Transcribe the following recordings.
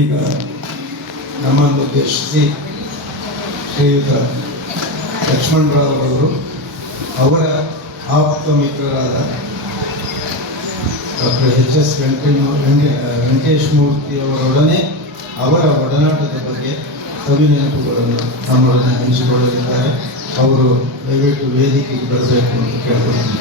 ಈಗ ನಮ್ಮನ್ನು ಉದ್ದೇಶಿಸಿ ಶ್ರೀಯುತ ಲಕ್ಷ್ಮಣರಾವ್ ಅವರು ಅವರ ಆಪ್ತ ಮಿತ್ರರಾದ ಡಾಕ್ಟರ್ ಎಚ್.ಎಸ್. ವೆಂಕಟೇಶ್ ಮೂರ್ತಿ ಅವರೊಡನೆ ಅವರ ಒಡನಾಟದ ಬಗ್ಗೆ ಸವಿನೆನಪುಗಳನ್ನು ನಮ್ಮೊಡನೆ ಹಂಚಿಕೊಳ್ಳಲಿದ್ದಾರೆ. ಅವರು ದಯವಿಟ್ಟು ವೇದಿಕೆಗೆ ಬರಬೇಕು ಅಂತ ಕೇಳ್ಕೊಳ್ತೀನಿ.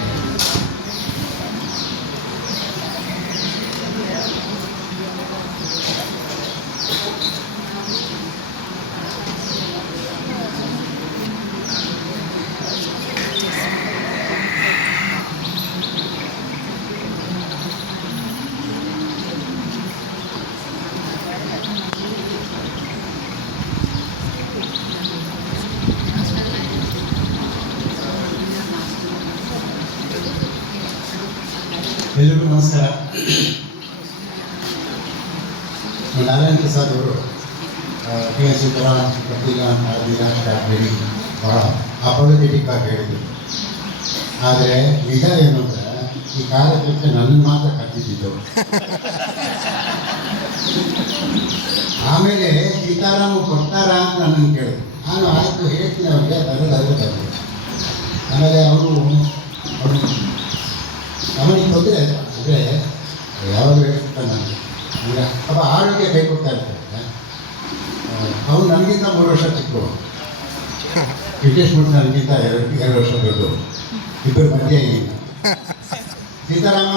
ಎಲ್ಲರಿಗೂ ನಮಸ್ಕಾರ. ನಾರಾಯಣ ಪ್ರಸಾದ್ ಅವರು PSC ಪತ್ರಿಕಾ ಸ್ಟಾರ್ಟ್ ಹೇಳಿ ಬಹಳ ಅಪೋಲಜೆಟಿಕ್ ಆಗಿ ಹೇಳಿದರು. ಆದರೆ ನಿಜ ಏನು ಅಂದರೆ ಈ ಕಾರ್ಯಕ್ರಮಕ್ಕೆ ನನ್ನ ಮಾತ್ರ ಕಟ್ಟಿದ್ದು. ಆಮೇಲೆ ಸೀತಾರಾಮ ಕೊಡ್ತಾರ ಅಂತ ನನ್ನನ್ನು ಕೇಳಿದ್ರು. ನಾನು ಆಯಿತು ಹೇಳ್ತೀನಿ ಅವ್ರಿಗೆ, ಬರೋದಾದ್ರೆ ಆಮೇಲೆ ಅವರು ಅವನಿಗೆ ತೊಂದರೆ ಅಂದರೆ ಯಾವಾಗ ಹೇಳ್ತಾರೆ ನನಗೆ ಅಂದರೆ ಅಪ್ಪ ಆರೋಗ್ಯ ಕೈ ಕೊಡ್ತಾ ಇರ್ತಾರೆ. ಅವನು ನನಗಿಂತ 3 ವರ್ಷ ಚಿಕ್ಕವು, ವೆಂಕಟೇಶ್ ಮೂರ್ತಿ ನನಗಿಂತ 2 ವರ್ಷ ದೊಡ್ಡವು, ಇಬ್ಬರು ಮಧ್ಯೆ ಈಗ. ಸೀತಾರಾಮ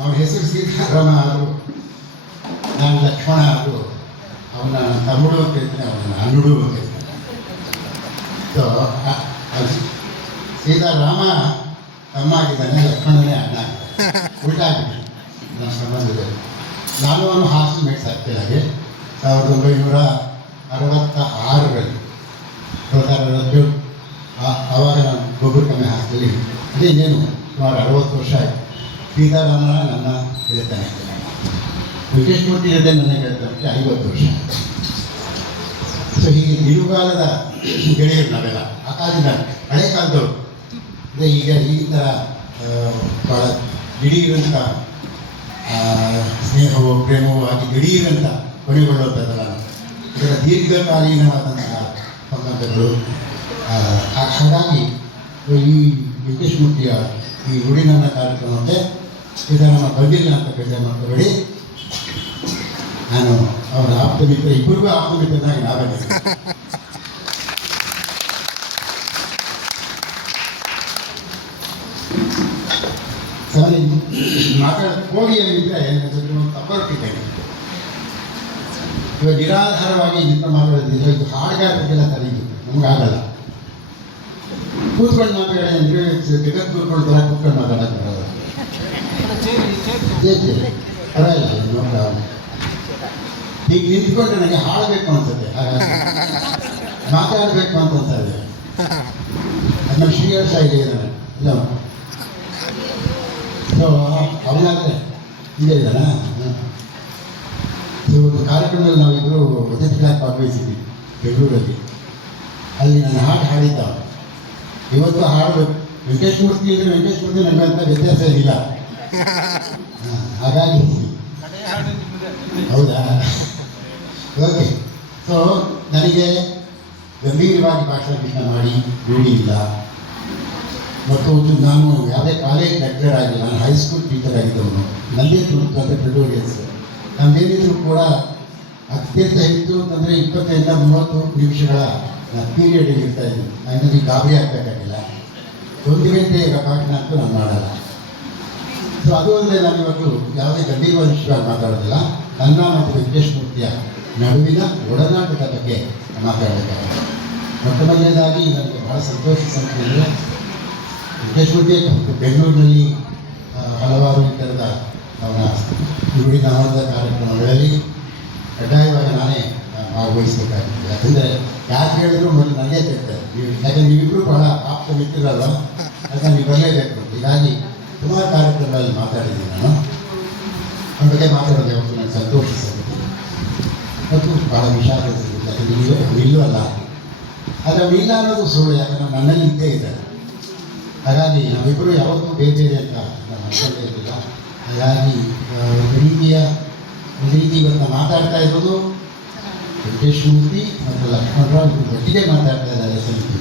ಅವನ ಹೆಸರು ಸೀತಾರಾಮ ಆದರು, ನಾನು ಲಕ್ಷ್ಮಣ ಆದರು, ಅವನ ತಮ್ಮಡು ಅಂತ ಹೇಳ್ತೀನಿ, ಅವನ ಅನ್ನುಡು ಅಂತ ಹೇಳ್ತಾನೆ. ಸೊ ಸೀತಾರಾಮ ತಮ್ಮ ಆಗಿದ್ದಾನೆ, ಲಕ್ಷ್ಮಣನೇ ಅಣ್ಣ ಉಲ್ಟಾ ಆಗಿದ್ದಾನೆ ನನ್ನ ಸಂಬಂಧದಲ್ಲಿ. ನಾನು ಅವನು ಹಾಸ್ಟೆಲ್ ಮೇಟ್ಸ್ ಆಗ್ತಿದ್ದಾಗೆ 1966ರಲ್ಲಿ 1967 ಆವಾಗ ನಾನು ಗೊಬ್ಬರಕಮ್ಮೆ ಹಾಸ್ಟೆಲ್ಲಿ ಅದೇ ಇನ್ನೇನು ಸುಮಾರು 60 ವರ್ಷ ಆಯಿತು. ಸೀತಾರಾಮನ ನನ್ನ ಗೆಳೆತನ, ವೆಂಕಟೇಶ್ ಮೂರ್ತಿ ಜೊತೆ ನನ್ನ ಗೆಳೆತನಕ್ಕೆ 50 ವರ್ಷ ಆಯಿತು. ಸೊ ಹೀಗೆ ನಿಲುಗಾಲದ ಗೆಳೆಯರು ನಾವೆಲ್ಲ ಆ ಕಾಲದಿಂದ ಹಳೆ ಕಾಲದವರು. ಅಂದರೆ ಈಗ ಈ ಥರ ಭಾಳ ದಿಢೀರಂಥ ಸ್ನೇಹವು ಪ್ರೇಮವೂ ಆಗಿ ದಿಢೀರಂಥ ಕೊನೆಗೊಳ್ಳುವಂಥದ್ದಲ್ಲ. ಇದರ ದೀರ್ಘಕಾಲೀನವಾದಂತಹ ಸಂಬಂಧಗಳು. ಹಾಗಾಗಿ ಈ ವೆಂಕಟೇಶ್ ಮೂರ್ತಿಯ ಈ ನುಡಿನನ್ನ ಕಾರ್ಯಕ್ರಮಕ್ಕೆ ಇದನ್ನು ಬಂದಿಲ್ಲ ಅಂತ ಬೇಜಾರು ಮಾಡ್ಕೋಬೇಡಿ. ನಾನು ಅವರ ಆಪ್ತ ಮಿತ್ರ, ಇಬ್ಬರಿಗೂ ಆಪ್ತ ಮಿತ್ರನಾಗಿ ನಾವೇ ಸರಿ ಹೋಗಿ ಏನಿದ್ರೆ ತಪ್ಪಟ್ಟಿದ್ದೇನೆ. ಇವಾಗ ನಿರಾಧಾರವಾಗಿ ನಿಂತ ಮಾತಾಡೋದಿಲ್ಲ. ಇದು ಹಾಡುಗಾರರಿಗೆಲ್ಲ ತರೀದು ನಮಗಾಗಲ್ಲ. ಕೂತ್ಕೊಂಡು ಮಾತಾಡಿ ಅಂದರೆ ಜಗತ್ ಕೂತ್ಕೊಳ್ತಾರೆ, ಕೂತ್ಕೊಂಡು ಮಾತಾಡೋಕ್ಕೆ ಬರೋದು ಪರವಾಗಿಲ್ಲ. ಈಗ ನಿಂತ್ಕೊಂಡು ನನಗೆ ಹಾಡಬೇಕು ಅನ್ಸುತ್ತೆ, ಹಾಗಾಗಿ ಮಾತಾಡಬೇಕು ಅಂತ ಅನ್ಸದೆ. ನಮ್ಮ ಶ್ರೀಯರ್ ಶೈಲಿ ಇದ್ದಾನೆ ಇಲ್ಲ, ಸೊ ಅವನಾದರೆ ಇಲ್ಲೇ ಇದ್ದಾನ. ಸೊ ಒಂದು ಕಾರ್ಯಕ್ರಮದಲ್ಲಿ ನಾವಿಬ್ಬರು ಅತಿಥಿಗಳಾಗಿ ಭಾಗವಹಿಸಿದ್ವಿ ಬೆಂಗಳೂರಲ್ಲಿ. ಅಲ್ಲಿ ನಾನು ಹಾಡಿದ್ದ. ಇವತ್ತು ಹಾಡಬೇಕು. ವೆಂಕಟೇಶ್ ಮೂರ್ತಿ ಇದ್ದರೆ ವೆಂಕಟೇಶ್ ಮೂರ್ತಿ ನಮಗಂತ ವ್ಯತ್ಯಾಸ ಇಲ್ಲ. ಹಾಗಾಗಿ ಹೌದಾ, ಓಕೆ. ಸೊ ನನಗೆ ಗಂಭೀರವಾಗಿ ಭಾಷಣ ಮಾಡಿ ರೂಢಿ ಇಲ್ಲ. ಮತ್ತು ನಾನು ಯಾವುದೇ ಕಾಲೇಜ್ ಲೆಕ್ಚರ್ ಆಗಿಲ್ಲ, ನಾನು ಹೈಸ್ಕೂಲ್ ಟೀಚರ್ ಆಗಿದ್ದವನು. ನಲ್ಲೇ ತುಳುಕು ಅಂದರೆ ಟ್ಯುಟೋರಿಯಲ್ಸ್ ನಮ್ದೇನಿದ್ರು ಕೂಡ ಅತ್ಯಂತ ಹೆಚ್ಚು ಅಂತಂದರೆ 25-30 ನಿಮಿಷಗಳ ಪೀರಿಯಡ್ ಇರ್ತಾ ಇದ್ವಿ. ನನಗೆ ಗಾಬರಿ ಆಗಬೇಕಾಗಿಲ್ಲ. 1 ಗಂಟೆ ಭಾಷಣ ಅಂತೂ ನಾನು ಮಾಡಲ್ಲ. ಸೊ ಅದು ಅಂದರೆ ನಾನು ಇವತ್ತು ಯಾವುದೇ ಗಂಭೀರವಾದ ವಿಷಯವಾಗಿ ಮಾತಾಡೋದಿಲ್ಲ. ನನ್ನ ಮತ್ತು ವೆಂಕಟೇಶ್ ಮೂರ್ತಿಯ ನಡುವಿನ ಒಡನಾಟದ ಬಗ್ಗೆ ಮಾತಾಡಬೇಕಾಗಿದೆ. ಮೊಟ್ಟ ಮೊದಲನೇದಾಗಿ ನನಗೆ ಭಾಳ ಸಂತೋಷ ಸಂಖ್ಯೆ ವೆಂಕಟೇಶ್ ಮೂರ್ತಿ ಬೆಂಗಳೂರಿನಲ್ಲಿ ಹಲವಾರು ಈ ಥರದ ಅವನ ನುಡಿನ ಹಣದ ಕಾರ್ಯಕ್ರಮಗಳಲ್ಲಿ ಕಡ್ಡಾಯವಾಗಿ ನಾನೇ ಭಾಗವಹಿಸಬೇಕಾಗಿದೆ. ಯಾಕಂದರೆ ಯಾರು ಹೇಳಿದ್ರು ಮೊದಲು ನನಗೆ ಕೇಳ್ತಾರೆ, ಯಾಕಂದರೆ ನೀವಿಬ್ಬರು ಬಹಳ ಆಪ್ತ ಮಿತ್ರರಲ್ಲ, ಯಾಕಂದ್ರೆ ನೀವು ಬರಲೇಬೇಕು. ಹೀಗಾಗಿ ಸುಮಾರು ಕಾರ್ಯಕ್ರಮಗಳಲ್ಲಿ ಮಾತಾಡಿದ್ದೀನಿ ನಾನು. ನನ್ನ ಬಗ್ಗೆ ಮಾತಾಡೋದು ಯಾವತ್ತು ನನಗೆ ಸಂತೋಷ ಸಿಗುತ್ತೆ ಮತ್ತು ಭಾಳ ವಿಷಾದ ಸಿಗುತ್ತೆ. ಯಾಕಂದರೆ ನಿಲ್ಲುವಲ್ಲ, ಆದರೆ ಅವನಿಲ್ಲ ಅನ್ನೋದು ಸುಳ್ಳು. ಯಾಕಂದರೆ ನನ್ನಲ್ಲಿ ಇದ್ದೇ ಇದ್ದಾರೆ. ಹಾಗಾಗಿ ನಾವಿಬ್ಬರು ಯಾವತ್ತೂ ಬೇರೆ ಬೇರೆ ಅಂತ ನಾನು ಅನ್ಕೊಂಡೇ ಇರಲಿಲ್ಲ. ಹಾಗಾಗಿ ಒಂದು ರೀತಿಯ ಈ ರೀತಿ ಇವತ್ತು ನಾವು ಮಾತಾಡ್ತಾ ಇರೋದು ವೆಂಕಟೇಶ್ ಮೂರ್ತಿ ಮತ್ತು ಲಕ್ಷ್ಮಣರಾವ್ ಇವರು ಒಟ್ಟಿಗೆ ಮಾತಾಡ್ತಾ ಇದ್ದಾರೆ ಸಮಿತಿ.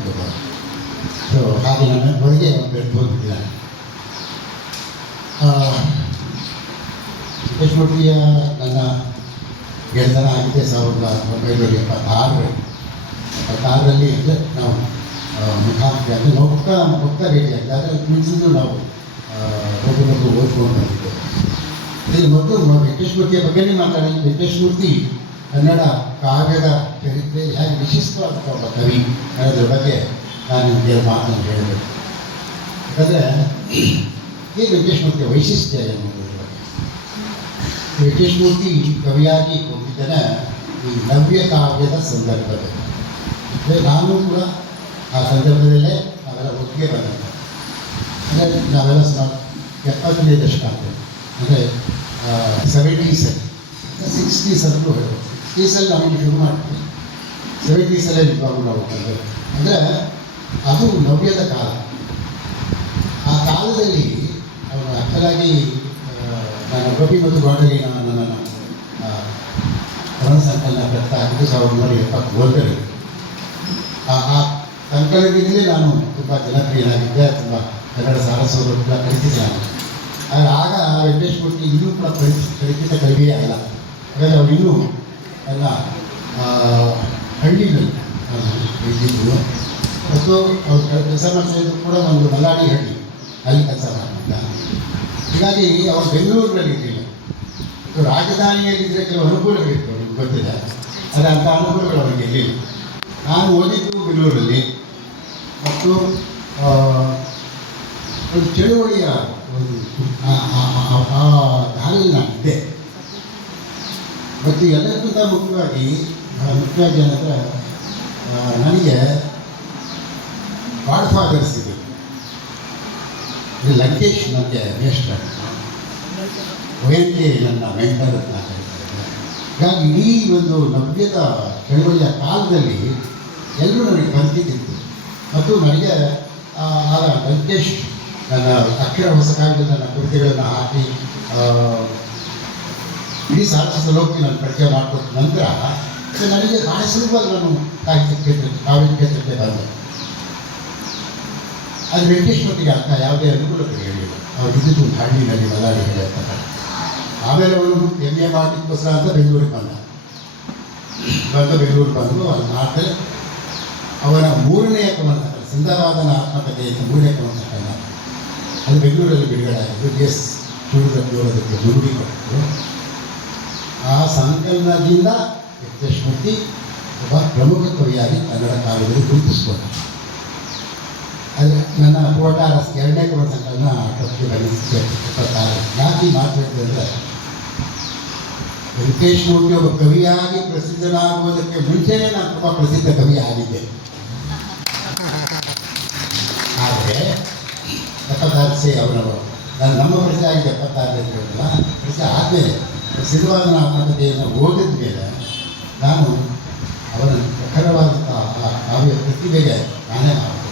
ಸೊ ಹಾಗೆ ನನ್ನ ಹೊರಗೆ ಬೆಳೆದು ಹೋಗಿದ್ದಾರೆ. ವೆಂಕಟೇಶ್ ಮೂರ್ತಿಯ ನನ್ನ ಗೆಳೆತನ ಆಗಿದೆ 1976ರಲ್ಲಿ. ಅಂದರೆ ನಾವು ಮುಖಾಂತರ ಅಂದರೆ ಮುಕ್ತ ಭೇಟಿಯಾಗಿದೆ. ಅದರಲ್ಲಿ ಮುಂಚಿದ್ದು ನಾವು ಒಬ್ಬರೊಬ್ಬರು ಓದ್ಕೊಂಡು ಬಂದಿದ್ದೇವೆ. ಇಲ್ಲಿ ಮೊದಲು ವೆಂಕಟೇಶ್ ಮೂರ್ತಿಯ ಬಗ್ಗೆನೇ ಮಾತಾಡಿ. ವೆಂಕಟೇಶ್ ಮೂರ್ತಿ ಕನ್ನಡ ಕಾವ್ಯದ ಚರಿತ್ರೆ ಹೇಗೆ ವಿಶಿಷ್ಟವಾದಂಥ ಒಬ್ಬ ಕವಿ ಅನ್ನೋದ್ರ ಬಗ್ಗೆ ನಾನು ನಿಮಗೆ ಮಾತನ್ನು ಹೇಳಬೇಕು. ಯಾಕಂದರೆ ಈ ವೆಂಕಟೇಶ್ ಮೂರ್ತಿಯ ವೈಶಿಷ್ಟ್ಯ ಎನ್ನುವುದರ ಬಗ್ಗೆ. ವೆಂಕಟೇಶ್ ಮೂರ್ತಿ ಕವಿಯಾಗಿ ಹೋಗಿದ್ದನ ಈ ನವ್ಯ ಕಾವ್ಯದ ಸಂದರ್ಭದಲ್ಲಿ. ಅಂದರೆ ನಾನು ಕೂಡ ಆ ಸಂದರ್ಭದಲ್ಲೇ ನಾವೆಲ್ಲ ಒಟ್ಟಿಗೆ ಬಂದಿದ್ದೆ. ಅಂದರೆ ನಾವೆಲ್ಲ ಸುಮಾರು 70ನೇ ದಶಕ ಆಗ್ತದೆ. ಅಂದರೆ 70ಸಲ್ಲಿ 60ಸಲ್ಲೂ ಹೇಳ್ಬೋದು. 60ಸಲ್ಲಿ ನಮಗೆ ಶುರು ಮಾಡ್ತೀವಿ, 70ಸಲ್ಲೇ ನಿಜವಾಗೂ ನಾವು ಬಂದೆವು. ಅಂದರೆ ಅದು ನವ್ಯದ ಕಾಲ. ಆ ಕಾಲದಲ್ಲಿ ಅವರು ಆ್ಯಕ್ಚುಲಾಗಿ ನಾನು ಗೋಪಿ ಮತ್ತು ಗೋಡಲಿ ನನ್ನನ್ನು ಕನ್ನಡ ಸಂಕಲನ ಪ್ರಯತ್ನ ಆಗಿದ್ದು 1971ರಲ್ಲಿ. ಆ ಸಂಕಲನದಿಂದಲೇ ನಾನು ತುಂಬ ಜನಪ್ರಿಯನಾಗಿದ್ದೆ. ತುಂಬ ಕನ್ನಡ ಸಾರಸ್ವತ ಕೂಡ ಪರಿಚಿತ ನಾನು. ಆದರೆ ಆಗ ವೆಂಕಟೇಶ್ ಮೂರ್ತಿ ಇನ್ನೂ ಕೂಡ ಪರಿಚಿತ ಕವಿಯೇ ಅಲ್ಲ. ಹಾಗಾಗಿ ಅವರು ಇನ್ನೂ ಎಲ್ಲ ಹಳ್ಳಿನಲ್ಲಿ ಇದ್ದಿದ್ದು. ಮತ್ತು ಅವ್ರು ಕೆಲಸ ಮಾಡ್ತಾಯಿದ್ದು ಕೂಡ ಒಂದು ಮಲ್ಲಾಡಿ ಹಳ್ಳಿ, ಅಲ್ಲಿ ಕೆಲಸ ಮಾಡ್ತಿದ್ದ. ಹೀಗಾಗಿ ಅವರು ಬೆಂಗಳೂರಿನಲ್ಲಿ ಇರಲಿಲ್ಲ. ರಾಜಧಾನಿಯಲ್ಲಿದ್ದರೆ ಕೆಲವು ಅನುಕೂಲಗಳಿತ್ತು, ಅವ್ರಿಗೆ ಗೊತ್ತಿದೆ. ಆದರೆ ಅಂಥ ಅನುಕೂಲಗಳು ಅವರಿಗೆ ಇರಲಿಲ್ಲ. ನಾನು ಓದಿದ್ದು ಬೆಂಗಳೂರಲ್ಲಿ. ಮತ್ತು ಒಂದು ಚಳುವಳಿಯ ಒಂದು ದಾರಿಯಲ್ಲಿ ನಾನಿದ್ದೆ. ಮತ್ತು ಎಲ್ಲಕ್ಕಿಂತ ಮುಖ್ಯವಾಗಿ ಏನಂದರೆ ನನಗೆ ಗಾಡ್ ಫಾದರ್ಸ್ ಇದೆ. ಲಂಕೇಶ್ ನನಗೆ ಮೇಷ್ಟ್ರ, ವೈದ್ಯ ನನ್ನ ಮೆಂಟರ್ ಅಂತ ಕರೀತಾರೆ. ಹೀಗಾಗಿ ಈ ಒಂದು ನವ್ಯದ ಚಳುವಳಿಯ ಕಾಲದಲ್ಲಿ ಎಲ್ಲರೂ ನನಗೆ ಬಂದಿದ್ದಿತ್ತು. ಮತ್ತು ನನಗೆ ಆಗ ಲಂಕೇಶ್ ನನ್ನ ಅಕ್ಷರ ಹೊಸ ಕಾಲದಲ್ಲಿ ನನ್ನ ಕವಿತೆಗಳನ್ನು ಹಾಕಿ ಇಡೀ ಸಾರಸ್ವತ ಲೋಕಕ್ಕೆ ನಾನು ಪರಿಚಯ ಮಾಡಿಕೊಟ್ಟ ನಂತರ ನನಗೆ ಭಾಳ ಸುಲಭವಾಗಿ ನಾನು ಸಾಹಿತ್ಯ ಕ್ಷೇತ್ರಕ್ಕೆ, ಕಾವ್ಯ ಕ್ಷೇತ್ರಕ್ಕೆ ಬಂದೆ. ಅದು ವೆಂಕಟೇಶ್ ಮೂರ್ತಿಗೆ ಅಂತ ಯಾವುದೇ ಅನುಕೂಲತೆ ಹೇಳಿಲ್ಲ. ಅವ್ರು ಇದ್ದಿದ್ದು ಒಂದು ಹಳ್ಳಿನಲ್ಲಿ ಮಲಾಡಿ ಹೇಳ್ತಾರೆ. ಆಮೇಲೆ ಅವನು MA ಮಾಡಲಿಕ್ಕೋಸ್ಕರ ಅಂತ ಬೆಂಗಳೂರಿಗೆ ಬೆಂಗಳೂರಿಗೆ ಬಂದು ಅಲ್ಲಿ ಮಾಡಿದ್ರೆ ಅವನ 3ನೇ ಕವನ ಸಿಂಧವಾದನ ಆತ್ಮಕಥೆ ಅಂತ 3ನೇ ಕವನ ಸಂಕಲನ ಅದು ಬೆಂಗಳೂರಲ್ಲಿ ಬಿಡುಗಡೆ ಆಗಿದ್ದು. GS ಶಿವರುದ್ರಕ್ಕೆ ನುಡಿ ಕೊಟ್ಟರು. ಆ ಸಂಕಲನದಿಂದ ವೆಂಕಟೇಶ್ ಮೂರ್ತಿ ಒಬ್ಬ ಪ್ರಮುಖ ಕವಿಯಾಗಿ ಕನ್ನಡ ಕಾವ್ಯದಲ್ಲಿ ಗುರುತಿಸಿಕೊಂಡ. ಅದು ನನ್ನ ಕೋಟಾರ 2ನೇ ಕವನ ಸಂಕಲನ 76. ಯಾಕೆ ಮಾತು ಹೇಳ್ತಂದರೆ ವೆಂಕಟೇಶ್ ಮೂರ್ತಿ ಒಬ್ಬ ಕವಿಯಾಗಿ ಪ್ರಸಿದ್ಧನಾಗುವುದಕ್ಕೆ ಮುಂಚೆನೇ ನಾನು ತುಂಬ ಪ್ರಸಿದ್ಧ ಕವಿ ಆಗಿದ್ದೆ. ಆದರೆ 76 ಅವರವರು ನಮ್ಮ ಪರಿಚಯ ಆಗಿದೆ. 76 ಅಂತ ಹೇಳಿಲ್ಲ, ಪರಿಚಯ ಆದಮೇಲೆ ಸಿದ್ಧವಾದನ ಆತ್ಮಕಥೆಯನ್ನು ಓದಿದ ಮೇಲೆ ನಾನು ಅವರ ಪ್ರಖರವಾದಂಥ ಆ ಕಾವ್ಯ ಪ್ರತಿಭೆಗೆ ನಾನೇ ಮಾಡಿದೆ.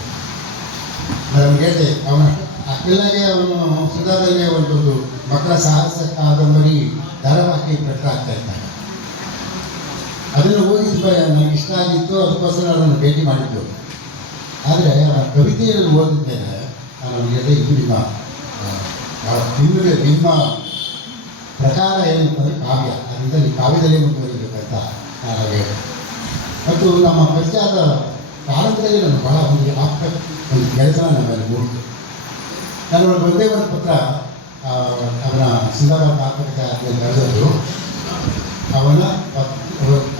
ಅವನಿಗೆ ಹೇಳಿದೆ, ಅವನ ಅಕ್ಕೆಲ್ಲಾಗೆ ಅವನು ಸುಧಾದಲ್ಲಿ ಒಂದು ಮಕ್ಕಳ ಸಾಹಸ ಕಾದಂಬರಿ ಧಾರಾವಾಹಿ ಪ್ರಕಟ ಆಗ್ತಾ ಇದ್ದಾನೆ. ಅದನ್ನು ಓದಿದ ನನಗೆ ಇಷ್ಟ ಆಗಿತ್ತು. ಅದಕ್ಕೋಸ್ಕರ ಅದನ್ನು ಭೇಟಿ ಮಾಡಿದ್ದು. ಆದರೆ ಆ ಕವಿತೆಯನ್ನು ಓದಿದ ಮೇಲೆ ನಾನು ಹೇಳಿದೆ, ಇದು ನಿಮ್ಮ ಪ್ರಕಾರ ಏನಂತಂದರೆ ಕಾವ್ಯ, ಅದರಿಂದ ನೀವು ಕಾವ್ಯದಲ್ಲೇ ಮುಂದುವರಿಬೇಕಂತ ನಾನು ಹೇಳಿದೆ. ಮತ್ತು ನಮ್ಮ ಪರಿಚಯದ ಪ್ರಾರಂಭದಲ್ಲಿ ನಾನು ಭಾಳ ಒಂದು ಕೆಲಸ ನಮ್ಮಲ್ಲಿ ಮೂಡಿತು. ನಾನು ಒಂದೇ ಒಂದು ಪತ್ರ ಅವನ ಸಿಂಧವಾದ ಆತ್ಮಕಥೆ ಆದ್ಮೇಲೆ ಬರೆದವರು.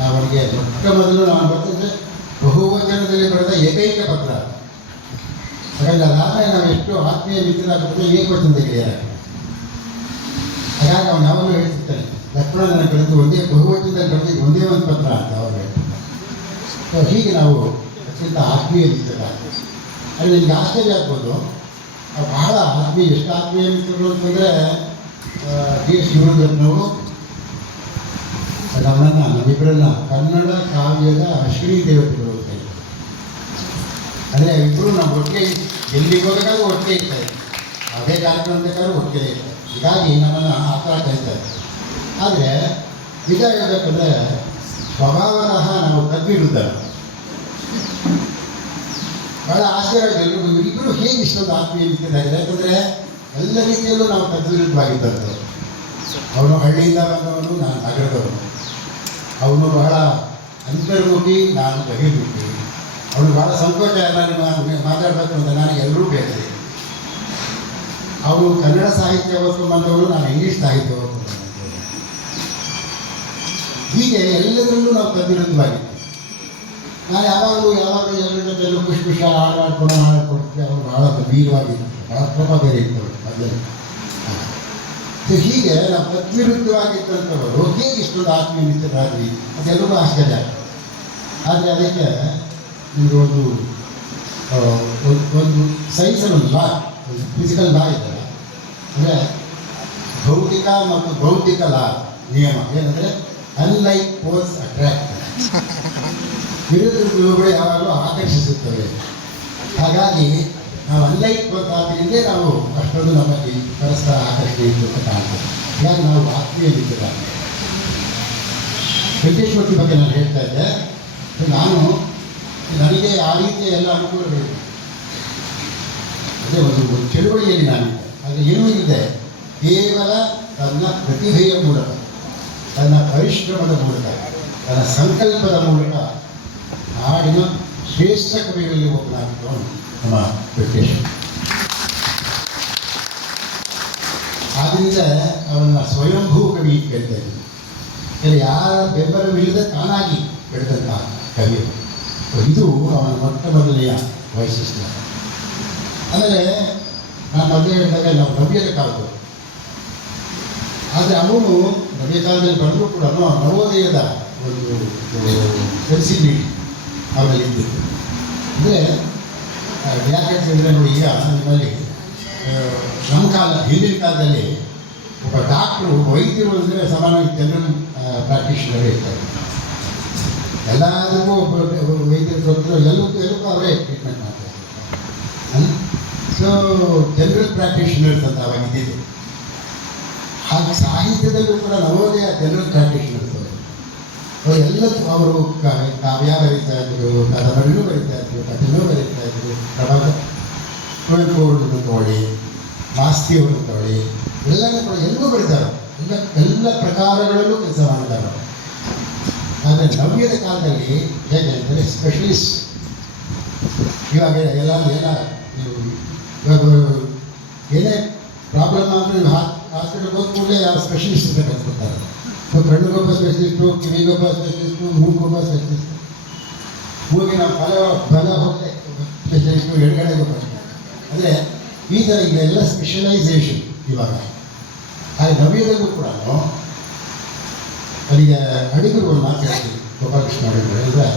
ಅವನಿಗೆ ಮೊಟ್ಟ ಮೊದಲು ನಾನು ಬರ್ತಂದರೆ ಬಹುವಚನದಲ್ಲಿ ಬರೆದ ಏಕೈಕ ಪತ್ರ. ಹಾಗಾಗಿ ಅದಾದಮೇಲೆ ನಾವು ಎಷ್ಟು ಆತ್ಮೀಯ ಮಿತ್ರರಾಗ್ತದೆ ಏಕವಚನದ ಗೆಳೆಯರಾಗಿ. ಹಾಗಾಗಿ ಅವನು ಯಾವಾಗಲೂ ಹೇಳ್ತಿರ್ತಾನೆ, ಲಕ್ಷ್ಮಣ ನನ್ನ ಕಳೆದು ಒಂದೇ ಬಹುವಚನದಲ್ಲಿ ಬರೆದಿದ್ದು ಒಂದೇ ಒಂದು ಪತ್ರ ಅಂತ ಅವರು ಹೇಳ್ತಾರೆ. ಸೊ ಹೀಗೆ ನಾವು ಅತ್ಯಂತ ಆತ್ಮೀಯ ಮಿತ್ರರಾಗ್ತದೆ. ಅದು ನಿಮಗೆ ಆಶ್ಚರ್ಯ ಆಗ್ಬೋದು, ಬಹಳ ಆತ್ಮೀಯ, ಎಷ್ಟು ಆತ್ಮೀಯ ಮಿತ್ರರು ಅಂತಂದರೆ GS ಶಿವರುದ್ರನವರು ನಮ್ಮಿಬ್ಬರನ್ನ ಕನ್ನಡ ಕಾವ್ಯದ ಅಶ್ವಿನಿ ದೇವತೆಗಳು ಅಂತ ಇದ್ದಾರೆ. ಅಂದರೆ ಇಬ್ಬರು ನಾವು ಒಟ್ಟಿಗೆ ಎಲ್ಲಿಗೆ ಹೋಗಬೇಕಾದ್ರೂ ಒಟ್ಟಿಗೆ ಇರ್ತಾರೆ, ಅದೇ ಕಾರ್ಯಕ್ರಮ ಬೇಕಾದ್ರೂ ಒಟ್ಟಿಗೆ ಇರ್ತಾರೆ. ಹೀಗಾಗಿ ನಮ್ಮನ್ನು ಆ ಥರ ಕರೀತಾರೆ. ಆದರೆ ನಿಜ ಹೇಳಬೇಕಂದ್ರೆ ಸ್ವಭಾವತಃ ನಾವು ತದ್ವಿರುದ್ಧ. ಬಹಳ ಆಶ್ಚರ್ಯ ಎಲ್ರಿಗೂ ಇಬ್ಬರು ಹೇಗೆ ಇಷ್ಟೊಂದು ಆತ್ಮೀಯ ರೀತಿಯಾಗಿದೆ. ಯಾಕಂದರೆ ಎಲ್ಲ ರೀತಿಯಲ್ಲೂ ನಾವು ತದ್ವಿರುದ್ಧವಾಗಿದ್ದಂತೆ. ಅವನು ಹಳ್ಳಿಯಿಂದ ಬಂದವನು, ನಾನು ನಗರದವನು. ಅವನು ಬಹಳ ಅಂತರ್ಮುಖಿ, ನಾನು ಬಹಿರ್ಮುಖಿ. ಅವನು ಬಹಳ ಸಂಕೋಚ, ನಾನು ಮಾತಾಡಬೇಕು ಅಂತ ನನಗೆ ಎಲ್ಲರೂ ಬೇಕು. ಅವನು ಕನ್ನಡ ಸಾಹಿತ್ಯ ಓದ್ಕೊಂಡು ಬಂದವರು, ನಾನು ಇಂಗ್ಲೀಷ್ ಸಾಹಿತ್ಯ ಓದ್ಕೊಂಡು ಬಂದವರು. ಹೀಗೆ ಎಲ್ಲದರಲ್ಲೂ ನಾವು ತದ್ವಿರುದ್ಧವಾಗಿದ್ದೆ. ನಾನು ಯಾವಾಗಲೂ ಎಲ್ಲರ ಜೊತೆಯಲ್ಲೂ ಖುಷಿ ಆಡ್ಕೊಡ್ತೀವಿ. ಅವರು ಬಹಳ ಗಂಭೀರವಾಗಿದ್ದರು, ಬಹಳ ಕೋಪ ಬೇರೆ ಇದ್ದವರು ಅದರಲ್ಲಿ. ಸೊ ಹೀಗೆ ನಾವು ತದ್ವಿರುದ್ಧವಾಗಿದ್ದಂಥವರು ಹೇಗೆ ಇಷ್ಟೊಂದು ಆತ್ಮೀಯ ಮಿತ್ರರಾದ್ವಿ ಅದೆಲ್ಲರೂ ಆಶ್ಚರ್ಯ. ಆದರೆ ಅದಕ್ಕೆ ನಿಮಗೆ ಒಂದು ಸೈನ್ಸಲ್ಲಿ ಒಂದು ಲಾ, ಫಿಸಿಕಲ್ ಲಾ ಇದೆಯಲ್ಲ, ಅಂದರೆ ಭೌತಿಕ ಮತ್ತು ಬೌದ್ಧಿಕ ಲಾ ನಿಯಮ ಏನಂದರೆ ಅನ್ಲೈಕ್ ಪೋಸ್ ಅಟ್ರಾಕ್ಟ್. ವಿರುದ್ಧ ಧ್ರುವಗಳು ಯಾವಾಗಲೂ ಆಕರ್ಷಿಸುತ್ತವೆ. ಹಾಗಾಗಿ ನಾವು ಅನ್ಲೈಕ್ ಪೋಸ್ ಆದ್ದರಿಂದ ನಾವು ಅಷ್ಟೊಂದು ನಮ್ಮಲ್ಲಿ ಪರಸ್ಪರ ಆಕರ್ಷಣೆ ಇತ್ತು ಅಂತ ಕಾಣ್ತದೆ. ಹೀಗಾಗಿ ನಾವು ಆತ್ಮೀಯ ಮಿತ್ರರಾಗಿ ವೆಂಕಟೇಶ್ಮೂರ್ತಿ ಬಗ್ಗೆ ನಾನು ಹೇಳ್ತಾ ಇದ್ದೆ. ನನಗೆ ಆ ರೀತಿಯ ಎಲ್ಲ ಅನುಕೂಲಗಳಿವೆ. ಅದೇ ಒಂದು ಚಳುವಳಿಯಲ್ಲಿ ನಾನಿದ್ದೆ. ಅದು ಏನೂ ಇದೆ, ಕೇವಲ ತನ್ನ ಪ್ರತಿಭೆಯ ಮೂಲಕ, ತನ್ನ ಪರಿಶ್ರಮದ ಮೂಲಕ, ತನ್ನ ಸಂಕಲ್ಪದ ಮೂಲಕ ನಾಡಿನ ಶ್ರೇಷ್ಠ ಕವಿಗಳಲ್ಲಿ ಒಬ್ಬನಾಗಿದ್ದವನು ನಮ್ಮ ವೆಂಕಟೇಶ್ವರ. ಆದ್ದರಿಂದ ಅವನ ಸ್ವಯಂಭೂ ಕವಿ ಅಂತ ಹೇಳ್ತಾ ಇದ್ದೀನಿ. ಯಾರ ಬೆಂಬಲವಿಲ್ಲದೆ ತಾನಾಗಿ ಬೆಳೆದಂಥ ಕವಿ. ಇದು ಅವನ ಮೊಟ್ಟ ಮೊದಲನೆಯ ವೈಶಿಷ್ಟ್ಯ. ಆಮೇಲೆ ನಾನು ಮೊದಲೇ ಹೇಳಿದಾಗ ನಾವು ನವ್ಯದ ಕಾಲದವರು. ಆದರೆ ಅವನು ನವ್ಯ ಕಾಲದಲ್ಲಿ ಬಂದರೂ ಕೂಡ ನವೋದಯದ ಒಂದು ಸೆನ್ಸಿಬಿಲಿಟಿ ಅವರಲ್ಲಿ ಇದ್ದಿತ್ತು. ಅಂದರೆ ಯಾಕೆಂದರೆ ನೋಡಿ, ಈಗ ನಿಮ್ಮಲ್ಲಿ ನಮ್ಮ ಕಾಲ, ಹಿಂದಿನ ಕಾಲದಲ್ಲಿ ಒಬ್ಬ ಡಾಕ್ಟ್ರು, ವೈದ್ಯರು ಅಂದರೆ ಸಾಮಾನ್ಯವಾಗಿ ಜನರಲ್ ಪ್ರಾಕ್ಟೀಷನರೇ ಇರ್ತಾರೆ. ಎಲ್ಲದಕ್ಕೂ ಒಬ್ಬ ವೈದ್ಯರು ಗೊತ್ತಿರೋ ಎಲ್ಲಕ್ಕೂ ಅವರೇ ಟ್ರೀಟ್ಮೆಂಟ್ ಮಾಡ್ತಾರೆ. ಸೊ ಜನರಲ್ ಪ್ರಾಕ್ಟೀಷನರ್ಸ್ ಅಂತ ಅವಾಗ ಇದ್ದಿದ್ದು. ಹಾಗೆ ಸಾಹಿತ್ಯದಲ್ಲೂ ಕೂಡ ನವೋದಯ ಜನರಲ್ ಪ್ರಾಕ್ಟೀಷನರ್ಸ್ ಅವರು ಎಲ್ಲದೂ ಅವರು ಕಾವ್ಯ ಬರೀತಾ ಇದ್ರು, ಕಾದಂಬರಿನೂ ಬರೀತಾ ಇದ್ರು, ಕಥೆನೂ ಬರೀತಾ ಇದ್ರು. ಪ್ರಭಾವ ಕುವೆಂಪುರನ್ನು ತಗೊಳ್ಳಿ, ಮಾಸ್ತಿಯವರು ತಗೊಳ್ಳಿ, ಎಲ್ಲನೂ ಕೂಡ ಎಲ್ಲೂ ಬರೀತಾರೆ. ಎಲ್ಲ ಪ್ರಕಾರಗಳಲ್ಲೂ ಕೆಲಸ ಮಾಡಿದ್ದಾರೆ. ಆದರೆ ನವ್ಯದ ಕಾಲದಲ್ಲಿ ಹೇಗೆ ಅಂದರೆ ಸ್ಪೆಷಲಿಸ್ಟ್. ಇವಾಗ ಇವಾಗ ಏನೇ ಪ್ರಾಬ್ಲಮ್ ಆದರೆ ಹಾಸ್ಪಿಟಲ್ಗೆ ಹೋದ ಕೂಡಲೇ ಯಾವ ಸ್ಪೆಷಲಿಸ್ಟ್ ಅಂತ ಕಲ್ತ್ಕೊತಾರೆ. ಸೊ ಕಣ್ಣಿಗೊಬ್ಬ ಸ್ಪೆಷಲಿಸ್ಟು, ಕಿವಿಗೊಬ್ಬ ಸ್ಪೆಷಲಿಸ್ಟು, ಮೂಗಿಗೊಬ್ಬ ಸ್ಪೆಷಲಿಸ್ಟು, ಮೂಗಿನ ಬಲ ಹೋಗದೆ ಸ್ಪೆಷಲಿಸ್ಟು, ಎಡಗಡೆಗೊಬ್ಬ. ಅಂದರೆ ಈ ಥರ ಇದೆಲ್ಲ ಸ್ಪೆಷಲೈಸೇಷನ್ ಇವಾಗ. ಹಾಗೆ ನವ್ಯದಲ್ಲೂ ಕೂಡ ನನಗೆ ಅಡಿಗರು ಒಂದು ಮಾತು ಹೇಳ್ತೀನಿ, ಗೋಪಾಲಕೃಷ್ಣ ಅಡಿಗರು. ಅಂದರೆ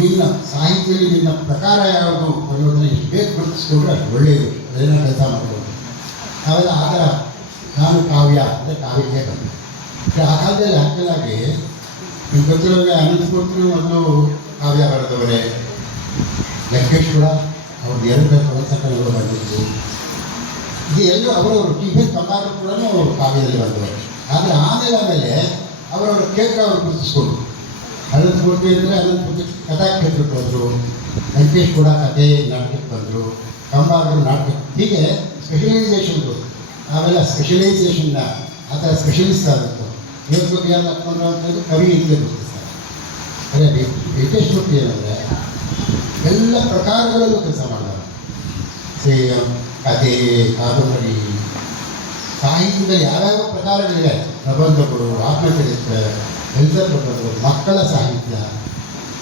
ನಿನ್ನ ಸಾಹಿತ್ಯದಲ್ಲಿ ನಿನ್ನ ಪ್ರಕಾರ ಯಾವುದು ಅನ್ನೋದನ್ನು ಎಷ್ಟು ಬೇಕು ಗುರುತಿಸ್ಕೊಂಡ್ರೆ ಅಷ್ಟು ಒಳ್ಳೆಯದು, ಅದೇನೋ ಕೆಲಸ ಮಾಡ್ಬೋದು. ಆಮೇಲೆ ಆ ಥರ ನಾನು ಕಾವ್ಯ ಅಂದರೆ ಕಾವ್ಯಕ್ಕೆ ಬಂದೆ. ಆ ಕಾಲದಲ್ಲಿ ಆ್ಯಕ್ಚುಲಾಗಿ ನಿಮ್ಗೆ ಗೊತ್ತಿರೋಗೆ ಅನಂತಮೂರ್ತಿ ಮೊದಲು ಕಾವ್ಯ ಬರೆದವರೇ, ಲಂಕೇಶ್ವರ ಅವ್ರದ್ದು ಎರಡು ಕವಚಕಗಳು ಬಂದಿದ್ದು. ಇದು ಎಲ್ಲೂ ಅವರವರು ಟಿಫಿನ್ ಕಂಬಾರು ಕೂಡ ಅವರು ಕಾವ್ಯದಲ್ಲಿ ಬಂದವರು. ಆದರೆ ಆಮೇಲೆ ಅವರವರ ಕ್ಷೇತ್ರ ಅವರು ಗುರುತಿಸ್ಕೊಂಡು, ಅನಂತಮೂರ್ತಿ ಅಂದರೆ ಅನಂತಮೂರ್ತಿ ಕಥಾಕ್ಷೇತ್ರಕ್ಕೆ ಬಂದರು, ಲಂಕೇಶ್ ಕೂಡ ಕಥೆ ನಾಟಕಕ್ಕೆ ಬಂದರು, ಕಂಬಾರರು ನಾಟಕ. ಹೀಗೆ ಸ್ಪೆಷಲೈಸೇಷನ್ಗಳು. ಆಮೇಲೆ ಸ್ಪೆಷಲೈಸೇಷನ್ನ ಆ ಥರ ಸ್ಪೆಷಲಿಸ್ಟ್ ಆಗುತ್ತೆ. ಇವತ್ತು ಬಗ್ಗೆ ಏನು ಹಾಕ್ಕೊಂಡ್ರು ಅಂತಂದು ಕವಿ ಇಂದಲೇ ಗುರುತಿಸ್ತಾರೆ. ಅದೇ ವೆಂಕಟೇಶ್ಮೂರ್ತಿ ಏನಂದರೆ ಎಲ್ಲ ಪ್ರಕಾರಗಳಲ್ಲೂ ಕೆಲಸ ಮಾಡ್ತಾರೆ. ಕಥೆ, ಕಾದಂಬರಿ, ಸಾಹಿತ್ಯದಲ್ಲಿ ಯಾವ್ಯಾವ ಪ್ರಕಾರಗಳಿವೆ, ಪ್ರಬಂಧಗಳು, ಆತ್ಮಚರಿತ್ರೆ, ಪ್ರಬಂಧಗಳು, ಮಕ್ಕಳ ಸಾಹಿತ್ಯ.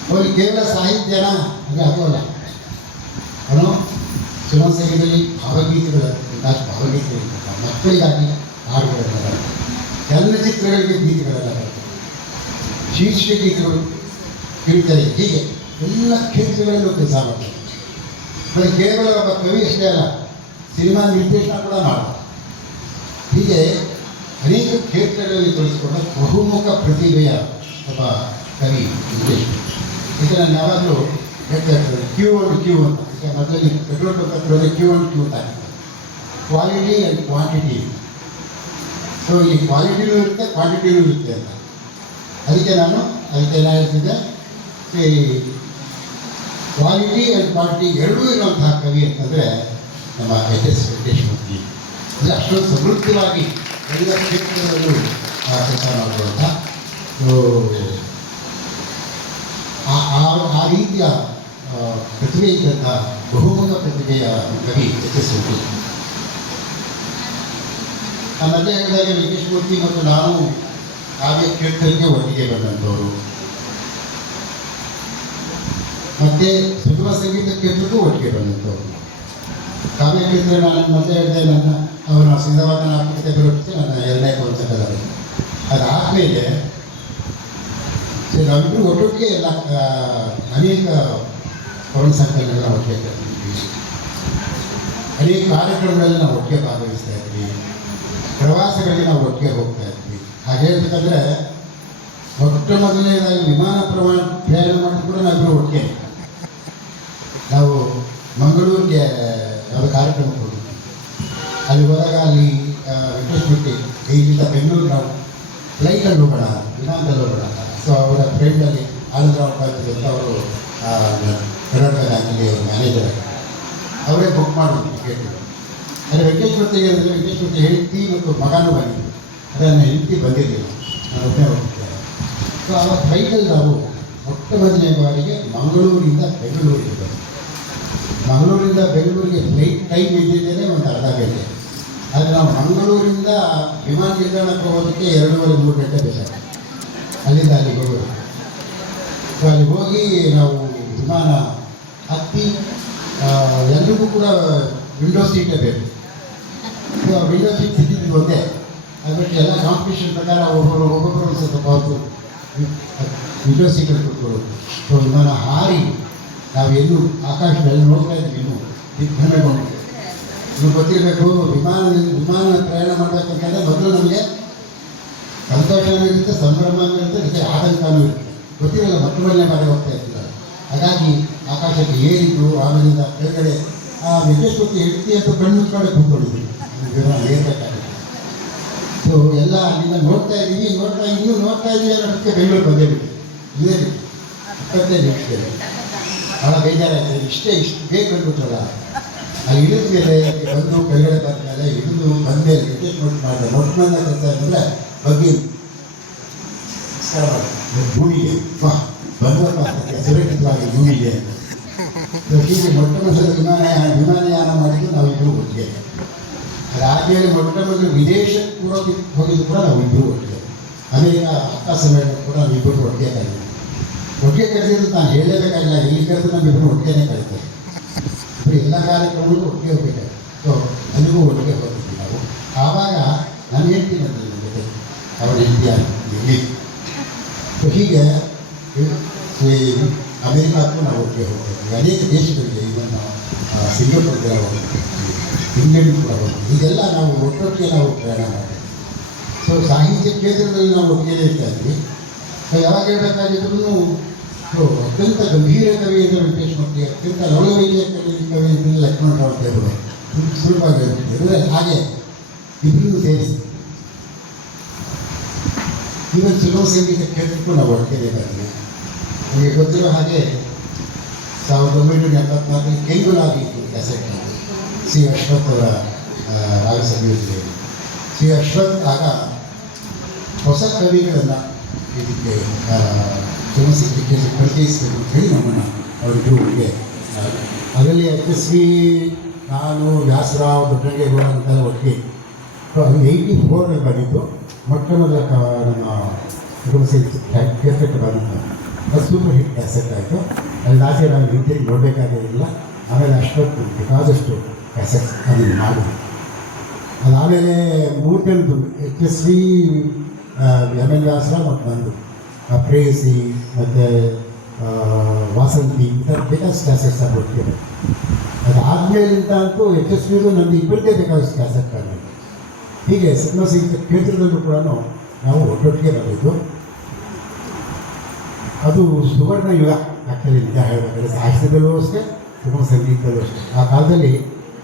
ಅವರಿಗೆ ಕೇವಲ ಸಾಹಿತ್ಯನ ಅಂದರೆ ಅದು ಅಲ್ಲ. ಅವನು ಸುಮಸಂಗದಲ್ಲಿ ಭಾವಗೀತೆಗಳು, ಭಾವಗೀತೆಗಳು, ಮಕ್ಕಳಿಗಾಗಿ ಹಾಡುಗಳೆಲ್ಲ ಬರ್ತವೆ, ಚಲನಚಿತ್ರಗಳಿಗೆ ಗೀತೆಗಳೆಲ್ಲ ಬರ್ತವೆ, ಶೀರ್ಷಿಕೆ ಗೀತೆಗಳು, ಕಿರುತೆರೆ, ಹೀಗೆ ಎಲ್ಲ ಕ್ಷೇತ್ರಗಳಲ್ಲೂ ಕೆಲಸ ಮಾಡ್ತಾರೆ. ಬರೀ ಕೇವಲ ಒಬ್ಬ ಕವಿ ಅಷ್ಟೇ ಅಲ್ಲ, ಸಿನಿಮಾ ನಿರ್ದೇಶನ ಕೂಡ ಮಾಡ್ತಾರೆ. ಹೀಗೆ ಅನೇಕ ಕ್ಷೇತ್ರಗಳಲ್ಲಿ ತೊಡಗಿಸಿಕೊಂಡ ಬಹುಮುಖ ಪ್ರತಿಭೆಯ ಒಬ್ಬ ಕವಿ ವಿಶೇಷ. ಈಗ ನಾನು ಯಾವಾಗಲೂ ಹೇಳ್ತಾ ಇರ್ತದೆ ಕ್ಯೂ ಅಂತ. ಈಗ ಮೊದಲಲ್ಲಿ ಪೆಟ್ರೋಲ್ ಬಂಕ್ ಕ್ಯೂ ಅಂತ ಹಾಕಿದ್ದಾರೆ. Quality and quantity. ಸೊ ಈ ಕ್ವಾಲಿಟಿನೂ ಇರುತ್ತೆ ಕ್ವಾಂಟಿಟಿನೂ ಇರುತ್ತೆ ಅಂತ ಅದಕ್ಕೆ ಏನು ಹೇಳ್ತಿದ್ದೆ ಈ ಕ್ವಾಲಿಟಿ ಆ್ಯಂಡ್ ಕ್ವಾಂಟಿಟಿ ಎರಡೂ ಇರುವಂತಹ ಕವಿ ಅಂತಂದರೆ ನಮ್ಮ ಎಸ್ ವೆಂಕಟೇಶ್ಮೂರ್ತಿ. ಅಂದರೆ ಅಷ್ಟೊಂದು ಸಮೃದ್ಧವಾಗಿ ಎಲ್ಲ ಕ್ಷೇತ್ರದಲ್ಲೂ ಕೆಲಸ ಮಾಡುವಂಥ ಆ ರೀತಿಯ ಪ್ರತಿಭೆ ಇದ್ದಂಥ ಬಹುಮುಖ ಪ್ರತಿಭೆಯ ಕವಿ ಎಸ್ ವೆಂಕಟೇಶ್ಮೂರ್ತಿ. ಮೊದಲೇ ಹೇಳಿದಾಗ ವೆಂಕಟೇಶ್ಮೂರ್ತಿ ಮತ್ತು ನಾನು ಕಾವ್ಯ ಕ್ಷೇತ್ರಕ್ಕೆ ಒಟ್ಟಿಗೆ ಬಂದಂಥವರು, ಮತ್ತು ಸುಗಮ ಸಂಗೀತ ಕ್ಷೇತ್ರಕ್ಕೂ ಒಟ್ಟಿಗೆ ಬಂದಂಥವ್ರು. ಕಾವ್ಯ ಕ್ಷೇತ್ರ ನಾನು ಮೊದಲೇ ಹೇಳಿದೆ ಅವನ ಸಿದ್ಧವಾದನ ಆತ್ಮಕತೆ ಬರುತ್ತೆ ನನ್ನ 2ನೇ ಪುಸ್ತಕದಲ್ಲಿ. ಅದಾದಮೇಲೆ ನಾವಿಬ್ಬರು ಒಟ್ಟೊಟ್ಟಿಗೆ ಎಲ್ಲ ಅನೇಕ ಪವನ ಸಂಕಲನಗಳನ್ನ ಒಟ್ಟಿಗೆ ಕರ್ತಿದ್ವಿ, ಅನೇಕ ಕಾರ್ಯಕ್ರಮಗಳಲ್ಲಿ ನಾವು ಒಟ್ಟಿಗೆ ಭಾಗವಹಿಸ್ತಾ ಇದ್ವಿ, ಪ್ರವಾಸಗಳಿಗೆ ನಾವು ಒಟ್ಟಿಗೆ ಹೋಗ್ತಾ ಇದ್ವಿ. ಹಾಗೆ ಹೇಳ್ಬೇಕಂದ್ರೆ ಮೊಟ್ಟ ಮೊದಲನೇದಾಗಿ ವಿಮಾನ ಪ್ರಯಾಣ ಮಾಡಿದ್ರು ಕೂಡ ನಾವಿಬ್ಬರು ಒಟ್ಟಿಗೆ. ನಾವು ಮಂಗಳೂರಿಗೆ ಯಾವುದೋ ಕಾರ್ಯಕ್ರಮಕ್ಕೆ ಹೋಗಿದ್ವಿ. ಅಲ್ಲಿ ಹೋದಾಗ ಅಲ್ಲಿ ವೆಂಕಟೇಶ್ಮೂರ್ತಿ ಇಲ್ಲಿಂದ ಬೆಂಗಳೂರು ನಾವು ಫ್ಲೈಟಲ್ಲಿ ಹೋಗೋಣ, ವಿಮಾನದಲ್ಲಿ ಹೋಗೋಣ. ಸೊ ಅವರ ಫ್ರೆಂಡಲ್ಲಿ ಆನಂದರಾವ್ ಪಾತ್ರಿ ಅಂತ ಅವರು ಕರ್ನಾಟಕ ಬ್ಯಾಂಕಲ್ಲಿ ಮ್ಯಾನೇಜರ್, ಅವರೇ ಬುಕ್ ಮಾಡೋದು ಟಿಕೆಟ್. ಅಂದರೆ ವೆಂಕಟೇಶ್ಮೂರ್ತಿಗೆ ಅಂದರೆ ವೆಂಕಟೇಶ್ಮೂರ್ತಿ ಹೆಂಡತಿ ಮತ್ತು ಮಗನೂ ಬಂದಿದ್ದರು. ಅದೇ ನನ್ನ ಹೆಂಡತಿ ಬಂದಿರಲಿಲ್ಲ, ನಾನು ಒಬ್ಬನೇ ಹೋಗ್ತಿದ್ದೆ. ಸೊ ಆ ಫ್ಲೈಟಲ್ಲಿ ನಾವು ಮೊಟ್ಟ ಮೊದಲನೇ ಬಾರಿಗೆ ಮಂಗಳೂರಿಂದ ಬೆಂಗಳೂರಿಗೆ ಬಂದು, ಮಂಗಳೂರಿಂದ ಬೆಂಗಳೂರಿಗೆ ಫ್ಲೈಟ್ ಟೈಮ್ ಇದ್ದಿದ್ದೇನೆ ಒಂದು ಅರ್ಧ ಗಂಟೆ. ಆದರೆ ನಾವು ಮಂಗಳೂರಿಂದ ವಿಮಾನ ನಿಲ್ದಾಣಕ್ಕೆ ಹೋಗೋದಕ್ಕೆ 2:30-3 ಗಂಟೆ ಬೇಕಾಗ್ತದೆ ಅಲ್ಲಿಂದ ಅಲ್ಲಿಗೆ ಹೋಗೋದು. ಸೊ ಅಲ್ಲಿ ಹೋಗಿ ನಾವು ವಿಮಾನ ಹತ್ತಿ ಎಲ್ರಿಗೂ ಕೂಡ ವಿಂಡೋ ಸೀಟೇ ಬೇಕು. ಸೊ ವಿಂಡೋ ಸೀಟ್ ಸಿಕ್ಕಿದ್ದು ಒಂದೇ, ಅದಕ್ಕೆ ಎಲ್ಲ ಕಾಂಪಿಟೇಷನ್ ಪ್ರಕಾರ ಒಬ್ಬೊಬ್ಬರು ಸ್ವಲ್ಪ ಹೊತ್ತು ವಿಂಡೋ ಸೀಟಲ್ಲಿ ಕೂತ್ಕೊಳ್ಳೋದು. ಸೊ ವಿಮಾನ ಹಾರಿ ನಾವೆಲ್ಲೂ ಆಕಾಶದಲ್ಲಿ ನೋಡ್ತಾ ಇದ್ವಿ, ಇನ್ನೂ ದಿಗ್ಭ್ರಮೆಗೊಂಡು. ನಿಮ್ಗೆ ಗೊತ್ತಿರಬೇಕು, ವಿಮಾನ ಪ್ರಯಾಣ ಮಾಡಬೇಕಂತಂದರೆ ಮೊದಲು ನಮಗೆ ಸಂತೋಷವೂ ಇರುತ್ತೆ, ಸಂಭ್ರಮವೂ ಇರುತ್ತೆ, ಜೊತೆ ಆತಂಕವೂ ಇರುತ್ತೆ. ಗೊತ್ತಿರಲ್ಲ, ಮೊದಲನೇ ಬಾರಿ ಹೋಗ್ತಾ ಇರ್ತಾರೆ. ಹಾಗಾಗಿ ಆಕಾಶಕ್ಕೆ ಏರಿದ್ರು, ಆಮೇಲಿಂದ ಕೆಳಗಡೆ ವೆಂಕಟೇಶ್ಮೂರ್ತಿ ಹೆಂಡತಿ ಅಂತ ಕಣ್ಣು ಮುಚ್ಕೊಂಡೆ ಕೂತ್ಕೊಂಡಿದ್ವಿ, ವಿಮಾನ ಏರ್ಬೇಕಾಗುತ್ತೆ. ಸೊ ಎಲ್ಲ ಅಲ್ಲಿಂದ ನೋಡ್ತಾ ಇದ್ದೀವಿ ಅನ್ನೋದಕ್ಕೆ ಬೆಂಗಳೂರು ಬಂದೇ ಬಿಟ್ಟು ಇಲ್ಲೇ ಬಿಟ್ಟು 25 ನಿಮಿಷದಲ್ಲಿ ಭಾಳ ಬೇಜಾರಾಯಿತು. ಇಷ್ಟು ಬೇಗ ಬಂದ್ಬಿಟ್ರಲ್ಲ. ಅಲ್ಲಿ ಇಳಿದ ಮೇಲೆ ಬಂದು ಕೆಳಗಡೆ ಬಂದಮೇಲೆ ಇಳಿದು ಬಂದಮೇಲೆ ವೆಂಕಟೇಶ್ಮೂರ್ತಿ ಮಾಡಿದೆ ಮೊಟ್ಟ ಮೊದಲ ಕೆಲಸ ಏನಂದರೆ ಬಗ್ಗೆ ಭೂಮಿಗೆ ಬಂದಪ್ಪ ಸುರಕ್ಷಿತವಾಗಿ ಭೂಮಿಗೆ. ಹೀಗೆ ಮೊಟ್ಟ ಮೊದಲ ವಿಮಾನಯಾನ ಮಾಡಿದ್ದು ನಾವಿಬ್ಬರು ಒಟ್ಟಿಗೆ. ಅದಾದಮೇಲೆ ಮೊಟ್ಟ ಮೊದಲು ವಿದೇಶಕ್ಕೆ ಕೂಡ ಹೋಗಿದ್ದು ಕೂಡ ನಾವಿಬ್ಬರು ಒಟ್ಟಿಗೆ. ಅಮೇರಿಕ ಅಕ್ಕ ಸಮ್ಮೇಳನ ಕೂಡ ನಾವಿಬ್ಬರು ಒಟ್ಟಿಗೆ ಕರೀತೀವಿ. ಒಟ್ಟಿಗೆ ಕರೆದಿದ್ದು ನಾನು ಹೇಳಲೇಬೇಕಾಗಿಲ್ಲ, ಇಲ್ಲಿ ಕರೆದು ನಮ್ಮಿಬ್ಬರು ಒಟ್ಟಿಗೆ ಕರೀತಾರೆ. ಇಬ್ಬರು ಎಲ್ಲ ಕಾರ್ಯಕ್ರಮಗಳು ಒಟ್ಟಿಗೆ ಹೋಗ್ಬೇಕಾಗಿ. ಸೊ ಅಲ್ಲಿಗೂ ಒಟ್ಟಿಗೆ ಹೋಗ್ತಿದ್ವಿ ನಾವು. ಆವಾಗ ನಾನು ಹೇಳ್ತೀನಿ ಅಂತ ಜೊತೆ ಅವರ ಎಲ್ಲಿ. ಸೊ ಹೀಗೆ ಅಮೇರಿಕಾಕ್ಕೂ ನಾವು ಒಟ್ಟಿಗೆ ಹೋಗ್ತಾಯಿದ್ವಿ, ಅನೇಕ ದೇಶಗಳಿಗೆ, ಇವನ್ ನಾವು ಸಿಂಗಾಪುರ್ಗೆಲ್ಲ ಹೋಗ್ತೀವಿ, ಇಂಗ್ಲೆಂಡ್ ಕೂಡ ಹೋಗ್ತೀವಿ. ಇದೆಲ್ಲ ನಾವು ಒಟ್ಟೊಟ್ಟಿಗೆ ನಾವು ಪ್ರಯಾಣ ಮಾಡ್ತೀವಿ. ಸೊ ಸಾಹಿತ್ಯ ಕ್ಷೇತ್ರದಲ್ಲಿ ನಾವು ಒಟ್ಟಿಗೆ ಇರ್ತಾ ಇದ್ವಿ. ಸೊ ಯಾವಾಗ ಹೇಳಬೇಕಾಗಿದ್ರು ಅತ್ಯಂತ ಗಂಭೀರ ಕವಿ ಅಂದರೆ ವೆಂಕಟೇಶ್ಮೂರ್ತಿ, ಅತ್ಯಂತ ಲವಲವಿಕೆಯ ಕವಿ ಅಂದರೆ ಲಕ್ಷ್ಮಣರಾವ್ ದೇವರು ಸುಲಭವಾಗಿ ಹೇಳ್ತಿದ್ದರು. ಹಾಗೆ ಇಬ್ಬರಿಗೂ ಸೇರಿಸಿ ಇವನ್ ಸುಗಮ ಸಂಗೀತ ಕ್ಷೇತ್ರಕ್ಕೂ ನಾವು ಒಟ್ಟಿಗೆ ಬೇಕಾದ್ವಿ. ನಿಮಗೆ ಗೊತ್ತಿರೋ ಹಾಗೆ 1974 ಕೆಂಗುಲಾಗಿ ಕ್ಯಾಸೆಟ್ ಸಿ ಅಶ್ವಥ್ ಅವರ ರಾಗ ಸಂಗೀತದಲ್ಲಿ. ಸಿ ಅಶ್ವಥ್ ಆಗ ಹೊಸ ಕವಿಗಳನ್ನು ಇದಕ್ಕೆ ಸುಗಮ ಸಂಗೀತಕ್ಕೆ ಪರಿಚಯಿಸಬೇಕು ಅಂತ ಹೇಳಿ ನಮ್ಮನ್ನು ಅವರಿಗೂ ಒಟ್ಟಿಗೆ. ಅದರಲ್ಲಿ ಯಶಸ್ವಿ, ನಾನು, ವ್ಯಾಸರಾವ್, ದೊಡ್ಡಗೇಗೌಡ ಅಂತೆಲ್ಲ ಒಟ್ಟಿಗೆ. ಸೊ ಅದು 84ರಲ್ಲಿ ಬಂದಿದ್ದು ಮೊಟ್ಟ ಮೊದಲ ನಮ್ಮ ಸುಗಮ ಸಂಗೀತ ಕ್ಷೇತ್ರಕ್ಕೆ ಬಂದಿದ್ದು. ಅದು ಸೂಪರ್ ಹಿಟ್ ಕ್ಯಾಸೆಟ್ ಆಯಿತು. ಅಲ್ಲಿ ಆಚೆ ನಾವು ಹಿಂತಿರುಗಿ ನೋಡಬೇಕಾಗಿರಲಿಲ್ಲ. ಆಮೇಲೆ ಅಷ್ಟೊತ್ತು ಬೇಕಾದಷ್ಟು ಕ್ಯಾಸೆಟ್ ಅದನ್ನು ಮಾಡಿದ್ವಿ. ಅದಾದಮೇಲೆ 3 ಯಶಸ್ವಿ, ಎಮ್.ಎಲ್. ವ್ಯಾಸರಾವ್ ಮತ್ತು ನಂದು ಪ್ರೇಯಸಿ ಮತ್ತು ವಾಸಂತಿ ಈ ಥರ ಬೇಕಾದಷ್ಟು ಕ್ಯಾಸೆಟ್ಸ್ ಆಗ್ಬಿಟ್ಟಿದೆ. ಅದಾದಮೇಲಿಂದ ಅಂತೂ ಯಶಸ್ವಿಗೂ ನಮ್ಮದು ಇಬ್ಬರಿಗೆ ಬೇಕಾದಷ್ಟು ಕ್ಯಾಸೆಟ್ ಆಗಿತ್ತು. ಹೀಗೆ ಸುಗಮ ಸಂಗೀತ ಕ್ಷೇತ್ರದಲ್ಲೂ ಕೂಡ ನಾವು ಒಟ್ಟೊಟ್ಟಿಗೆ ಬಂದಿದ್ದು. ಅದು ಸುವರ್ಣ ಯುಗ ಆ್ಯಕ್ಚುಲಿ, ನಿಜ ಹೇಳಬೇಕಾದ್ರೆ ಸಾಹಿತ್ಯದಲ್ಲೂ ಅಷ್ಟೇ, ಸುಗಮ ಸಂಗೀತದಲ್ಲೂ ಅಷ್ಟೇ. ಆ ಕಾಲದಲ್ಲಿ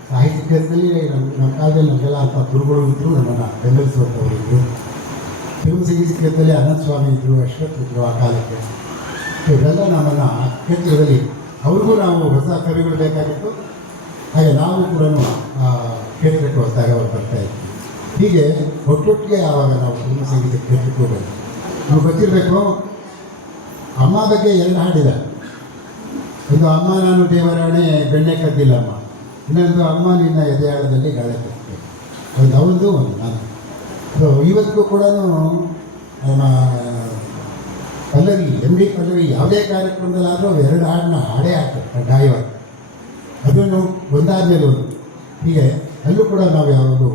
ಸಾಹಿತ್ಯ ಕ್ಷೇತ್ರದಲ್ಲಿ ನಮ್ಮ ಕಾಲದಲ್ಲಿ ನಮಗೆಲ್ಲ ಅಂತ ಗುರುಗಳು ಇದ್ದರು, ನಮ್ಮನ್ನು ಬೆಂಬಲಿಸುವಂಥವ್ರು ಇದ್ದರು. ಫಿಲ್ಮ್ ಸಂಗೀತ ಕ್ಷೇತ್ರದಲ್ಲಿ ಅನಂತ ಸ್ವಾಮಿ ಇದ್ದರು, ಅಶ್ವಥ್ ಇದ್ದರು ಆ ಕಾಲಕ್ಕೆ. ಇವರೆಲ್ಲ ನಮ್ಮನ್ನು ಆ ಕ್ಷೇತ್ರದಲ್ಲಿ ಅವ್ರಿಗೂ ನಾವು ಹೊಸ ಕವಿಗಳು ಬೇಕಾಗಿತ್ತು, ಹಾಗೆ ನಾವು ಕೂಡ ಆ ಕ್ಷೇತ್ರಕ್ಕೆ ಹೊಸದಾಗಿ ಅವ್ರು ಬರ್ತಾಯಿದ್ವಿ. ಹೀಗೆ ಒಟ್ಟೊಟ್ಟಿಗೆ ಆವಾಗ ನಾವು ಫಿಲ್ಮ್ ಸಂಗೀತ ಕ್ಷೇತ್ರಕ್ಕೆ ಹೋಗೋದು. ನಾವು ಗೊತ್ತಿರಬೇಕು, ಅಮ್ಮ ಬಗ್ಗೆ 2 ಹಾಡಿದೆ. ಒಂದು ಅಮ್ಮ ನಾನು ದೇವರಾಣೆ ಬೆಣ್ಣೆ ಕದ್ದಿಲ್ಲಮ್ಮ, ಇನ್ನೊಂದು ಅಮ್ಮ ನಿನ್ನ ಎದೆಯಾಳದಲ್ಲಿ ಗಾಳಿ ಕಟ್ಟಿದೆ. ಒಂದು ನಾನು. ಸೊ ಇವತ್ತಿಗೂ ಕೂಡ ನಮ್ಮ ಪಲ್ಲವಿ MD ಪಲ್ಲವಿ ಯಾವುದೇ ಕಾರ್ಯಕ್ರಮದಲ್ಲಾದರೂ 2 ಹಾಡನ್ನ ಹಾಡೇ ಹಾಕ್ತಾರೆ ಕಡ್ಡಾಯವಾಗಿ. ಅದನ್ನು ಒಂದಾದಮೇಲೆ ಒಂದು. ಹೀಗೆ ಅಲ್ಲೂ ಕೂಡ ನಾವು ಯಾವಾಗಲೂ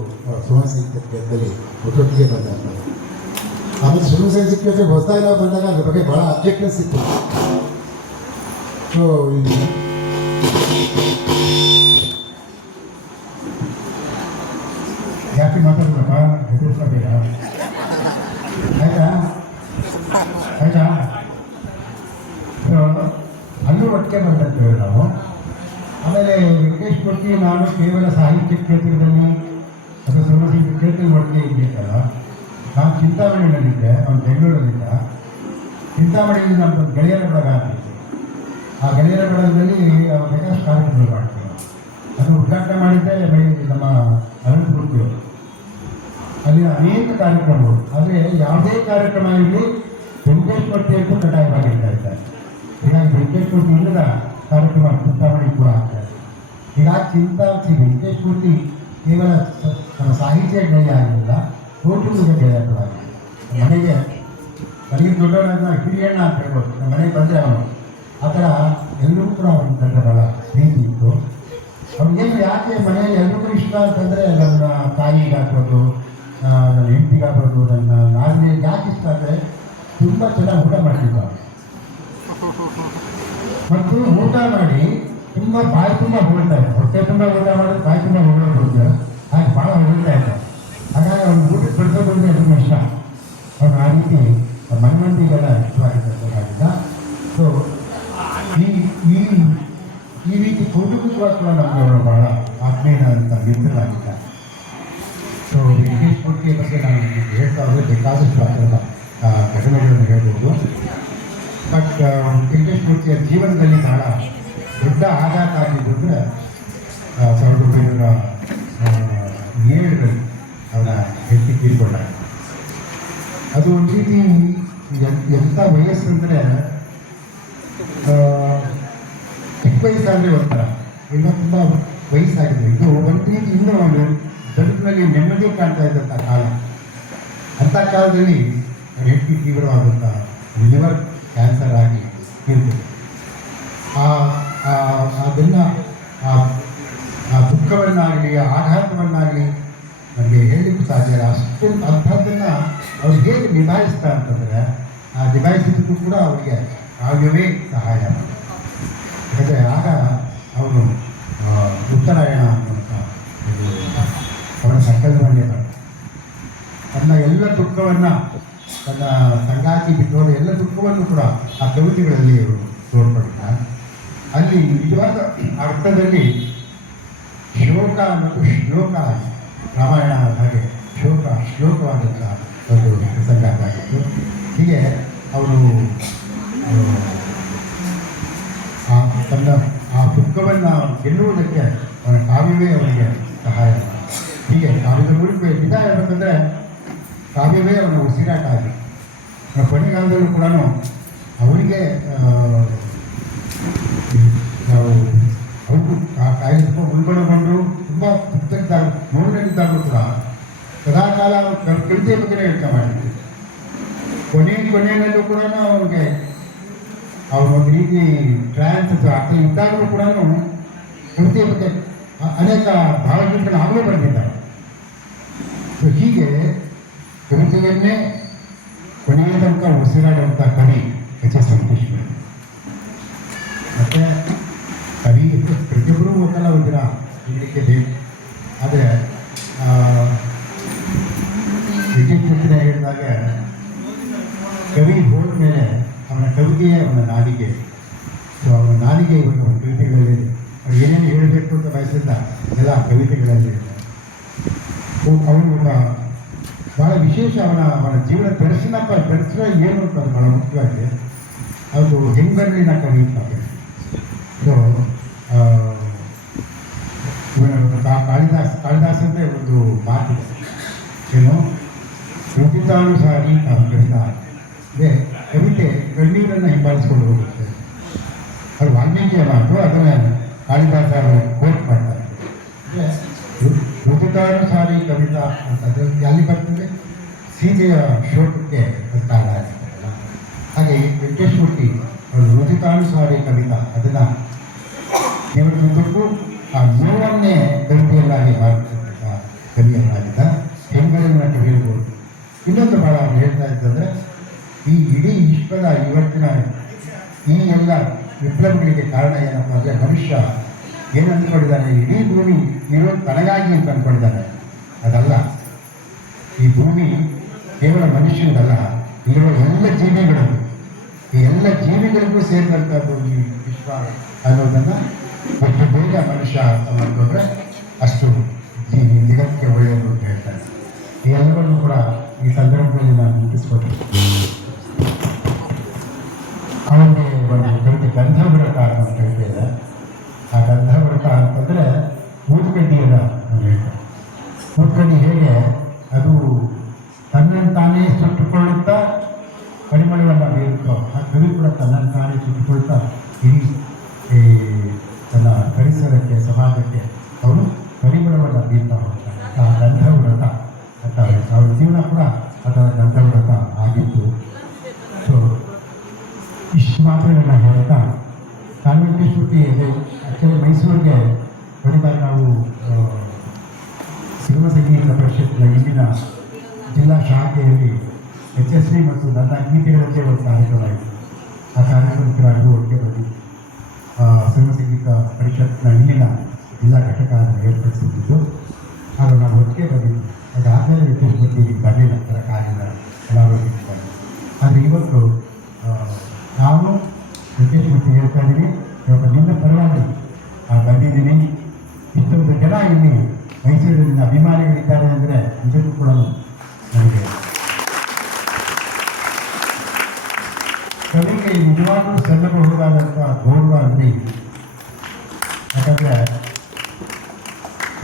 ಸುವರ್ಣ ಸಂಗೀತ ಕ್ಷೇತ್ರದಲ್ಲಿ ಒಟ್ಟೊಟ್ಟಿಗೆ ಬಂದಂಥದ್ದು. ಆಮೇಲೆ ಸುವರ್ಣ ಸಂಗೀತ ಕ್ಷೇತ್ರಕ್ಕೆ ಹೊಸದಾಗಿ ನಾವು ಬಂದಾಗ ಅದ್ರ ಬಗ್ಗೆ ಭಾಳ ಅಬ್ಜೆಕ್ಟ್ನೆಸ್ ಇತ್ತು. ಸೊ ಇದು ಯಾಕೆ ಮಾತಾಡೋದಪ್ಪ, ಹೆದರ್ಸಬೇಡ ಆಯಿತಾ ಆಯಿತಾ. ಸೊ ಅಲ್ಲೂ ಒಟ್ಟಿಗೆ ಬಂದಿರ್ತೇವೆ ನಾವು. ಆಮೇಲೆ ವೆಂಕಟೇಶ್ ಮೂರ್ತಿ ನಾನು ಕೇವಲ ಸಾಹಿತ್ಯ ಕ್ಷೇತ್ರದಲ್ಲಿ ಅಥವಾ ಸಾಮಾಜಿಕ ಕ್ಷೇತ್ರದಲ್ಲಿ ಒಟ್ಟಿಗೆ ಇರಬೇಕಲ್ಲ. ನಾನು ಚಿಂತಾಮಣಿಯಲ್ಲಿದ್ದೆ, ಅವನು ಬೆಂಗಳೂರಲ್ಲಿದ್ದ. ಚಿಂತಾಮಣಿಯಲ್ಲಿ ನಮ್ಮದು ಗೆಳೆಯರ ಬಳಗ ಆಗ್ತಿತ್ತು. ಆ ಗೆಳೆಯರ ಬಳಗದಲ್ಲಿ ಬೇಕಾದಷ್ಟು ಕಾರ್ಯಕ್ರಮಗಳು ಮಾಡ್ತೀವಿ. ಅದು ಉದ್ಘಾಟನೆ ಮಾಡಿದ್ದೆ ನಮ್ಮ ಅನಂತ ಮೂರ್ತಿಯವರು. ಅಲ್ಲಿ ಅನೇಕ ಕಾರ್ಯಕ್ರಮಗಳು, ಆದರೆ ಯಾವುದೇ ಕಾರ್ಯಕ್ರಮ ಇರಲಿ ವೆಂಕಟೇಶ್ ಮೂರ್ತಿ ಅಂತೂ ಕಡ್ಡಾಯವಾಗಿರ್ತಾ ಇದ್ದಾರೆ. ಹೀಗಾಗಿ ವೆಂಕಟೇಶ್ ಮೂರ್ತಿ ಇಲ್ಲದ ಕಾರ್ಯಕ್ರಮ ಚಿಂತಾಮಣಿ ಕೂಡ ಆಗ್ತಾರೆ. ಹೀಗಾಗಿ ವೆಂಕಟೇಶ್ ಮೂರ್ತಿ ಕೇವಲ ನಮ್ಮ ಸಾಹಿತ್ಯ ಗೆಳೆಯ ಆಗಿಲ್ಲ, ಕೌಟುಂಬಿಕ ಗೆಳೆಯ ಕೂಡ ಆಗಿದೆ. ಮನೆಗೆ ನನಗೆ ದೊಡ್ಡವರನ್ನ ಹಿರಿಯಣ್ಣ ಅಂತ ಹೇಳ್ಬೋದು. ನಮ್ಮ ಮನೆಗೆ ಬಂದರೆ ಅವನು ಆ ಥರ ಎಲ್ಲರೂ ಕೂಡ ಅವನ ಕಂಡ್ರೆ ಭಾಳ ಪ್ರೀತಿ ಇತ್ತು. ಅವ್ರಿಗೇನು ಯಾಕೆ ಮನೆಯಲ್ಲಿ ಎಲ್ರಿಗೂ ಇಷ್ಟ ಅಂತಂದರೆ ನನ್ನ ತಾಯಿಗಾಗ್ಬೋದು, ನನ್ನ ಹೆಂಡತಿಗಾಗ್ಬೋದು, ನನ್ನ ನಾದಿನಿಗೆ ಯಾಕೆ ಇಷ್ಟ ಅಂದರೆ ತುಂಬ ಚೆನ್ನಾಗಿ ಊಟ ಮಾಡ್ತಿದ್ದ. ಮತ್ತು ಊಟ ಮಾಡಿ ತುಂಬ ಬಾಯಿ ತುಂಬ ಹೊಗಳ್ತಾ ಇದ್ದ. ಹೊಟ್ಟೆ ತುಂಬ ಊಟ ಮಾಡೋದು, ಬಾಯಿ ತುಂಬ ಹೊಗಳೋದು, ಹಾಗೆ ಭಾಳ ಹೊಗಳ್ತಾ ಇದ್ದ. ಹಾಗಾಗಿ ಅವ್ನು ಊಟಕ್ಕೆ ಬಡಿಸೋದು ಅಂದರೆ ತುಂಬ ಇಷ್ಟ. ಅವ್ನು ಆ ರೀತಿ ಮನೆ ಮಂದಿಗೆಲ್ಲ ಇಷ್ಟವಾಗಿದ್ದ. ಸೊ ಈ ರೀತಿ ಕೌಟುಂಬಿಕವಾಗಿ ಕೂಡ ನಮಗೆ ಅವರು ಬಹಳ ಆತ್ಮೀಯನಾದಂಥ ಮಿತ್ರರಾಗಿದ್ದ. ಸೊ ವೆಂಕಟೇಶ್ ಮೂರ್ತಿಯ ಬಗ್ಗೆ ನಾನು ಹೇಳ್ತಾ ಹೋದರೆ ಬೇಕಾದಷ್ಟು ಆ ಥರದ ಘಟನೆಗಳನ್ನು ಹೇಳ್ಬೋದು. ಬಟ್ ವೆಂಕಟೇಶ್ ಮೂರ್ತಿಯ ಜೀವನದಲ್ಲಿ ಬಹಳ ದೊಡ್ಡ ಆಘಾತ ಆಗಿದ್ದು ಅಂದರೆ 1907ರಲ್ಲಿ ಅವರ ಹೆಂಡತಿ ತೀರ್ಕೊಂಡಾಗ. ಅದು ಒಂದು ರೀತಿ ಎಂಥ ವಯಸ್ಸು ಅಂದರೆ ಚಿಕ್ಕ ವಯಸ್ಸಾದರೆ ಒಂಥರ, ಇನ್ನೂ ತುಂಬ ವಯಸ್ಸಾಗಿದೆ. ಇದು ಒಂದು ರೀತಿ ಇನ್ನೂ ಬದುಕಿನಲ್ಲಿ ನೆಮ್ಮದಿ ಕಾಣ್ತಾ ಇದ್ದಂಥ ಕಾಲ. ಅಂಥ ಕಾಲದಲ್ಲಿ ಹೆಂಡತಿ ತೀವ್ರವಾದಂಥ ಲಿವರ್ ಕ್ಯಾನ್ಸರ್ ಆಗಿ ತೀರ್ಕೊಂಡು ಅದನ್ನು ಆ ದುಃಖವನ್ನಾಗಲಿ ಆಘಾತವನ್ನಾಗಲಿ ನನಗೆ ಹೇಳಲಿಕ್ಕೂ ಸಾಧ್ಯ ಇಲ್ಲ. ಅಷ್ಟೊಂದು ಅಂಥದ್ದನ್ನು ಅವ್ರು ಹೇಗೆ ನಿಭಾಯಿಸ್ತಾ ಅಂತಂದರೆ ಆ ನಿಭಾಯಿಸಿದ್ದಕ್ಕೂ ಕೂಡ ಅವರಿಗೆ ಕಾವ್ಯವೇ ಸಹಾಯ. ಯಾಕಂದರೆ ಆಗ ಅವನು ಉತ್ತರಾಯಣ ಅನ್ನುವಂಥ ಅವರ ಸಂಕಲ್ಪವನ್ನೇ ತನ್ನ ಎಲ್ಲ ದುಃಖವನ್ನು, ತನ್ನ ಸಂಗಾತಿ ಬಿಟ್ಟೋರ ಎಲ್ಲ ದುಃಖವನ್ನು ಕೂಡ ಆ ಕವಿತೆಗಳಲ್ಲಿ ಅವರು ತೋರ್ಪಡಿದ್ದಾರೆ. ಅಲ್ಲಿ ನಿಜವಾದ ಅರ್ಥದಲ್ಲಿ ಶೋಕ ಮತ್ತು ಶ್ಲೋಕ ಆಗಿ ರಾಮಾಯಣ ಹಾಗೆ ಶೋಕ ಶ್ಲೋಕವಾದಂಥ ಒಂದು ಸಂಗಾತ ಆಗಿತ್ತು. ಹೀಗೆ ಅವರು ತನ್ನ ಆ ದುಃಖವನ್ನು ಗೆಲ್ಲುವುದಕ್ಕೆ ಅವನ ಕಾವ್ಯವೇ ಅವನಿಗೆ ಸಹಾಯ. ಹೀಗೆ ಕಾವ್ಯದ ಮೂಲಕ ವಿದಾಯ ಹೇಳಬೇಕಂದ್ರೆ ಕಾವ್ಯವೇ ಅವನ ಉಸಿರಾಟ ಆಗಿ ಕೊನೆಗಾಲದಲ್ಲೂ ಕೂಡ ಅವರಿಗೆ ನಾವು ಅವರು ಆ ಕಾಯಿಲೆ ತುಂಬ ಉಲ್ಬಣಗೊಂಡು ತುಂಬ ದುಃಖಿದ್ದಾಗ ನೋವಿನಲ್ಲಿದ್ದಾಗಲೂ ಕೂಡ ಸದಾಕಾಲ ಕವಿತೆಯ ಬಗ್ಗೆ ಯೋಚನೆ ಮಾಡಿದ್ವಿ. ಕೊನೆಯಲ್ಲೂ ಕೂಡ ಅವ್ರಿಗೆ ಅವರು ಒಂದು ರೀತಿ ಟ್ರಾನ್ಸ್ ಅರ್ಥ ಇದ್ದಾಗಲೂ ಕೂಡ ಕವಿತೆಯ ಬಗ್ಗೆ ಅನೇಕ ಭಾವಗೀತೆಗಳು ಆಗಲೂ ಬರೆದಿದ್ದಾರೆ. ಸೊ ಹೀಗೆ ಕವಿತೆಯನ್ನೇ ಕೊನೆಯ ತನಕ ಉಸಿರಾಡುವಂಥ ಕವಿ ಎಚ್.ಎಸ್. ವೆಂಕಟೇಶ್ವರ. ಮತ್ತು ಕವಿ ಪ್ರತಿಯೊಬ್ಬರೂ ಒಂದಲ್ಲ ಒಂದಿನ ಇರಲಿಕ್ಕೆ ಬೇಕು. ಆದರೆ ವೆಂಕಟೇಶ್ವರ ಹೇಳಿದಾಗ ಕವಿ ಹೋದ ಮೇಲೆ ಅವನ ಕವಿತೆಯೇ ಅವನ ನಾಲಿಗೆ. ಸೊ ಅವನ ನಾಲಿಗೆ ಇವಾಗ ಅವನ ಕವಿತೆಗಳಲ್ಲಿ ಅವ್ರು ಏನೇನು ಹೇಳಬೇಕು ಅಂತ ಬಯಸಿಲ್ಲ ಎಲ್ಲ ಕವಿತೆಗಳಲ್ಲಿ ಇದೆ. ಅವನು ಒಬ್ಬ ಭಾಳ ವಿಶೇಷ. ಅವನ ಜೀವನ ದರ್ಶನ ಏನು ಅಂತ ಭಾಳ ಮುಖ್ಯವಾಗಿ ಅದು ಹೆಂಗಣ್ಣಿನ ಕವಿ ಅಂತ. ಸೊ ಕಾಳಿದಾಸಂದೇ ಒಂದು ಮಾತಿದೆ, ಏನು ಉಚಿತಾನುಸಾರಿ ಕವಿತ ಅಂದರೆ ಕವಿತೆ ಕಣ್ಣೀರನ್ನು ಹಿಂಬಾಲಿಸ್ಕೊಂಡು ಹೋಗುತ್ತೆ. ಅದು ವಾಲ್ಮೀಕಿಯ ಮಾತು, ಅದನ್ನು ಕಾಳಿದಾಸ ಕೋಟ್ ಮಾಡ್ತಾರೆ. ಅಂದರೆ ಉಚಿತಾನುಸಾರಿ ಕವಿತಾ ಅಂತಂದರೆ ಅಲ್ಲಿ ಬರ್ತದೆ ಸೀತೆಯ ಶೋಕಕ್ಕೆ ಅದು ಕಾರಣ ಆಗ್ತದಲ್ಲ. ಹಾಗೆ ವೆಂಕಟೇಶ್ಮೂರ್ತಿ ಅವರು ಉಚಿತಾನುಸಾರಿ ಕವಿತಾ ಅದನ್ನು ದೇವರದ್ದಕ್ಕೂ ಆ ನೋವನ್ನೇ ಕವಿತೆಯನ್ನಾಗಿ ಮಾಡಿರ್ತಕ್ಕಂಥ ಕವಿಯನ್ನಾಗಿದ್ದ ಹೆಂಗರನ್ನ ಹೇಳ್ಬೋದು. ಇನ್ನೊಂದು ಭಾಳ ಹೇಳ್ತಾ ಇದ್ದಂದರೆ ಈ ಇಡೀ ವಿಶ್ವದ ಇವತ್ತಿನ ಈ ಎಲ್ಲ ವಿಪ್ಲವಗಳಿಗೆ ಕಾರಣ ಏನಪ್ಪ ಅಂದರೆ ಮನುಷ್ಯ ಏನು ಅಂದ್ಕೊಂಡಿದ್ದಾನೆ, ಇಡೀ ಭೂಮಿ ಇರೋದು ತನಗಾಗಿ ಅಂತ ಅಂದ್ಕೊಂಡಿದ್ದಾನೆ. ಅದಲ್ಲ, ಈ ಭೂಮಿ ಕೇವಲ ಮನುಷ್ಯನದಲ್ಲ, ಇಲ್ಲಿರುವ ಎಲ್ಲ ಜೀವಿಗಳು, ಈ ಎಲ್ಲ ಜೀವಿಗಳಿಗೂ ಸೇರಿದಂಥದ್ದು ಈ ವಿಶ್ವ ಅನ್ನೋದನ್ನು ಎಷ್ಟು ಬೇಗ ಮನುಷ್ಯ ಅರ್ಥ ಮಾಡಿಕೊಂಡ್ರೆ ಅಷ್ಟು ಜಗತ್ತಿಗೆ ಒಳ್ಳೆಯದು ಅಂತ ಹೇಳ್ತಾರೆ. ಈ ಎಲ್ಲವನ್ನು ಕೂಡ ಈ ಸಂದರ್ಭದಲ್ಲಿ ನಾನು ಮುಟ್ಟಿಸ್ಕೊಳ್ತೀನಿ. ಅವನಿಗೆ ಒಂದು ಕವಿತೆ ಗಂಧವ್ರತ ಅನ್ನೋ ಕವಿತೆ ಇದೆ. ಆ ಗಂಧವ್ರತ ಅಂತಂದರೆ ಊದುಕಡ್ಡಿಯನ್ನ ಹೇಳ್ತಾರೆ. ಊದುಕಡ್ಡಿ ಹೇಗೆ ಅದು ತನ್ನನ್ನು ತಾನೇ ಸುಟ್ಟುಕೊಳ್ಳುತ್ತಾ ಪರಿಮಳವನ್ನು ಬೀರುತ್ತೋ, ಆ ಕವಿ ಕೂಡ ತನ್ನನ್ನು ತಾನೇ ಸುಟ್ಟುಕೊಳ್ತಾ ಇಡೀ ತನ್ನ ಪರಿಸರಕ್ಕೆ ಸಮಾಜಕ್ಕೆ ಅವರು ಪರಿಮಳವನ್ನು ಬೀರ್ತಾ ಹೋಗ್ತಾರೆ. ಆ ಗಂಧವ್ರತ ಅಂತ ಅವ್ರ ಜೀವನ ಕೂಡ ಅದರ ಗಂಧವ್ರತ ಆಗಿತ್ತು. ಸೊ ಇಷ್ಟು ಮಾತುಗಳನ್ನ ಹೇಳ್ತಾ ವೆಂಕಟೇಶ್ಮೂರ್ತಿ ಆ್ಯಕ್ಚುಲಿ ಮೈಸೂರಿಗೆ ಬಳಿದಾಗ ನಾವು ಸಿನಿಮಾ ಸಂಗೀತ ಪರಿಷತ್ನ ಇಂದಿನ ಜಿಲ್ಲಾ ಶಾಖೆಯಲ್ಲಿ HSV ಮತ್ತು ನನ್ನ ಗೀತೆಗಳಂತೆ ಒಂದು ಕಾರ್ಯಕ್ರಮ ಇತ್ತು. ಆ ಕಾರ್ಯಕ್ರಮಕ್ಕೆ ನಾನು ಒಟ್ಟಿಗೆ ಬಂದು ಸಿನಿಮಾ ಸಂಗೀತ ಪರಿಷತ್ನ ಇಂದಿನ ಜಿಲ್ಲಾ ಘಟಕ ಏರ್ಪಡಿಸಿದ್ದು. ಆಗ ನಾವು ಒಟ್ಟಿಗೆ ಬಂದಿದ್ದು. ಅದಾದಮೇಲೆ ವೆಂಕಟೇಶ್ಮೂರ್ತಿ ಬರಲಿಲ್ಲ, ಕಾಲಿನ ಕಲಾವಿದರು. ಆದರೆ ಇವತ್ತು ನಾನು ವೆಂಕಟೇಶ್ಮೂರ್ತಿ ಹೇಳ್ತಾ ಇದ್ದೀನಿ, ಇವಾಗ ನಿನ್ನ ಪರವಾಗಿ ಬಂದಿದ್ದೀನಿ. ಇಷ್ಟೊಂದು ಜನ ಇಲ್ಲಿ ಮೈಸೂರಿನ ಅಭಿಮಾನಿಗಳಿದ್ದಾರೆ ಅಂದರೆ ಇದಕ್ಕೂ ಕೂಡ ನನಗೆ ಕವಿಗೆ ನಿಜವಾಗ್ಲೂ ಸಲ್ಲಬಹುದಾದಂಥ ಗೌರವ ಅಂದರೆ, ಯಾಕಂದರೆ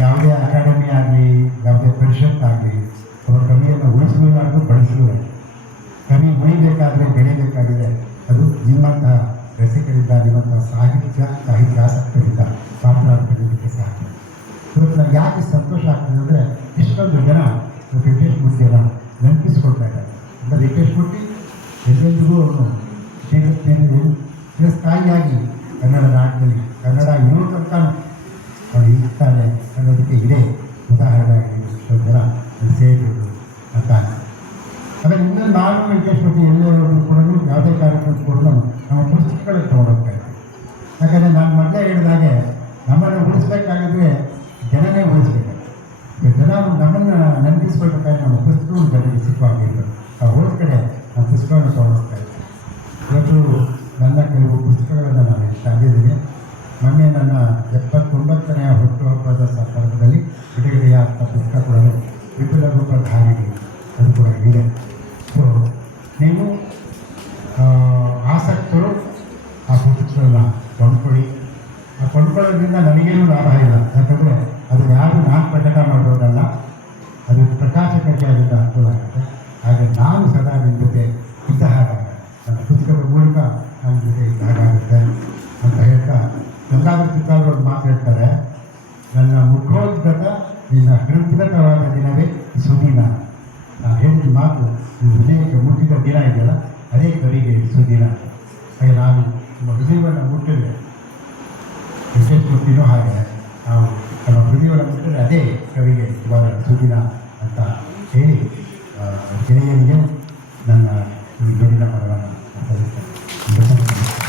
ಯಾವುದೇ ಅಕಾಡೆಮಿ ಆಗಲಿ ಯಾವುದೇ ಪರಿಷತ್ ಆಗಲಿ ಅವರ ಕವಿಯನ್ನು ಉಳಿಸಲು ಬಳಸಲು ಕವಿ ಉಳಿಬೇಕಾದ್ರೆ ಬೆಳೀಬೇಕಾಗಿದೆ ಅದು ನಿಮ್ಮಂತಹ ರಸಿಕರಿಂದ, ನಿಮ್ಮಂತಹ ಸಾಹಿತ್ಯಾಸಕ್ತರಿಂದ ಮಾತ್ರ ಬೆಳೀಲಿಕ್ಕೆ ಸಾಧ್ಯ. ಇವತ್ತು ನನಗೆ ಯಾಕೆ ಸಂತೋಷ ಆಗ್ತದೆ ಅಂದರೆ ಇಷ್ಟೊಂದು ಜನ ವೆಂಕಟೇಶ್ಮೂರ್ತಿಯನ್ನು ನೆನಪಿಸ್ಕೊಳ್ತಾ ಇದ್ದಾರೆ. ಅಂದರೆ ವೆಂಕಟೇಶ್ಮೂರ್ತಿ ಎಲ್ಲೆಂದಿಗೂ ಅವನು ಸ್ಥಾಯಿಯಾಗಿ ಕನ್ನಡ ನಾಡಿನಲ್ಲಿ ಕನ್ನಡ ಇರೋ ತನಕ ಅವನು ಇರ್ತಾನೆ ಅನ್ನೋದಕ್ಕೆ ಇದೇ ಉದಾಹರಣೆಯಾಗಿ ಇಷ್ಟೊಂದು ಜನ ಸೇರಿದರು ಅಂತ. ಆದರೆ ಇನ್ನೊಂದು ನಾನು ವೆಂಕಟೇಶ್ಮೂರ್ತಿ ಎಲ್ಲೇ ಕೂಡ ಯಾವುದೇ ಕಾರ್ಯಕ್ರಮಕ್ಕೆ ಕೂಡ ನಮ್ಮ ಪುಸ್ತಕಗಳು ತೊಗೊಂಡೋಗ್ತಾ ಇದ್ದೆ. ಯಾಕಂದರೆ ನಾನು ಮೊದಲೇ ಹೇಳಿದಾಗೆ ನಮ್ಮನ್ನು ಉಳಿಸ್ಬೇಕಾಗಿದ್ರೆ ಜನನೇ ಉಳಿಸ್ಬೇಕು. ಜನ ನಮ್ಮನ್ನು ನೆನಪಿಸ್ಕೊಳ್ಬೇಕಾದ್ರೆ ನಮ್ಮ ಪುಸ್ತಕಗಳು ಜನರಿಗೆ ಸಿಕ್ಕವಾಗಿದ್ದರು. ಆ ಹೋದ ಕಡೆ ನಮ್ಮ ಪುಸ್ತಕವನ್ನು ತೊಗೊಂಡೋಗ್ತಾ ಇದ್ದೆ. ಇವತ್ತು ನನ್ನ ಕೆಲವು ಪುಸ್ತಕಗಳನ್ನು ನಾನು ತಂದಿದ್ದೀನಿ. ಮೊನ್ನೆ ನನ್ನ 79ನೇ ಹುಟ್ಟುಹಬ್ಬದ ಸಂದರ್ಭದಲ್ಲಿ ಬಿಡುಗಡೆಯಾದ ಪುಸ್ತಕ ಕೂಡ ವಿಪುಲ ರೂಪಧಾರಿಗಳು ಅದು ಕೂಡ ಇದೆ. ಸೊ ನೀವು ಆಸಕ್ತರು ಆ ಪುಸ್ತಕಗಳನ್ನ ಕೊಂಡ್ಕೊಳ್ಳಿ. ಆ ಕೊಂಡ್ಕೊಳ್ಳೋದ್ರಿಂದ ನನಗೇನು ಲಾಭ ಇಲ್ಲ, ಯಾಕಂದರೆ ಅದು ಯಾರು ನಾನು ಪ್ರಕಟ ಮಾಡೋದಲ್ಲ, ಅದು ಪ್ರಕಾಶಕರಿಗೆ ಅದರಿಂದ ಅನುಕೂಲ ಆಗುತ್ತೆ. ಹಾಗೆ ನಾನು ಸದಾ ನಿಮ್ಮ ಜೊತೆ ಇದ್ದ ಹಾಗಾಗ ನನ್ನ ಪುಸ್ತಕದ ಮೂಲಕ ನನ್ನ ಜೊತೆ ಇದ್ದ ಹಾಗಾಗುತ್ತೆ ಅಂತ ಹೇಳ್ತಾ ಗಂಗಾಧರ ಚಿತ್ತಾರು ಒಂದು ಮಾತು ಹೇಳ್ತಾರೆ, ನನ್ನ ಮುಖೋದ್ಗತ ನಿನ್ನ ಹೃದ್ಗತವಾದ ದಿನವೇ ಸುದಿನ. ನಾನು ಹೇಳಿದ ಮಾತು ನೀವು ಹೃದಯಕ್ಕೆ ಮುಟ್ಟಿದ ದಿನ ಇದೆಯಲ್ಲ, ಅದೇ ಕವಿಗೆ ಸುದಿನ. ಹಾಗೆ ನಾನು ನಿಮ್ಮ ಹೃದಯವನ್ನು ಮುಟ್ಟಿದ್ರೆ ವೆಂಕಟೇಶ್ಮೂರ್ತಿನೂ ಹಾಗೆ ನಾವು ನಮ್ಮ ಹೃದಯವನ್ನು ಮುಟ್ಟಿದ್ರೆ ಅದೇ ಕವಿಗೆ ಇವಾಗ ಸುದಿನ ಅಂತ ಹೇಳಿ ಗೆಳೆಯರಿಗೆ ನನ್ನ ಈ ನುಡಿನ ಪದವನ್ನು ಸಲ್ಲಿಸ್ತೇನೆ.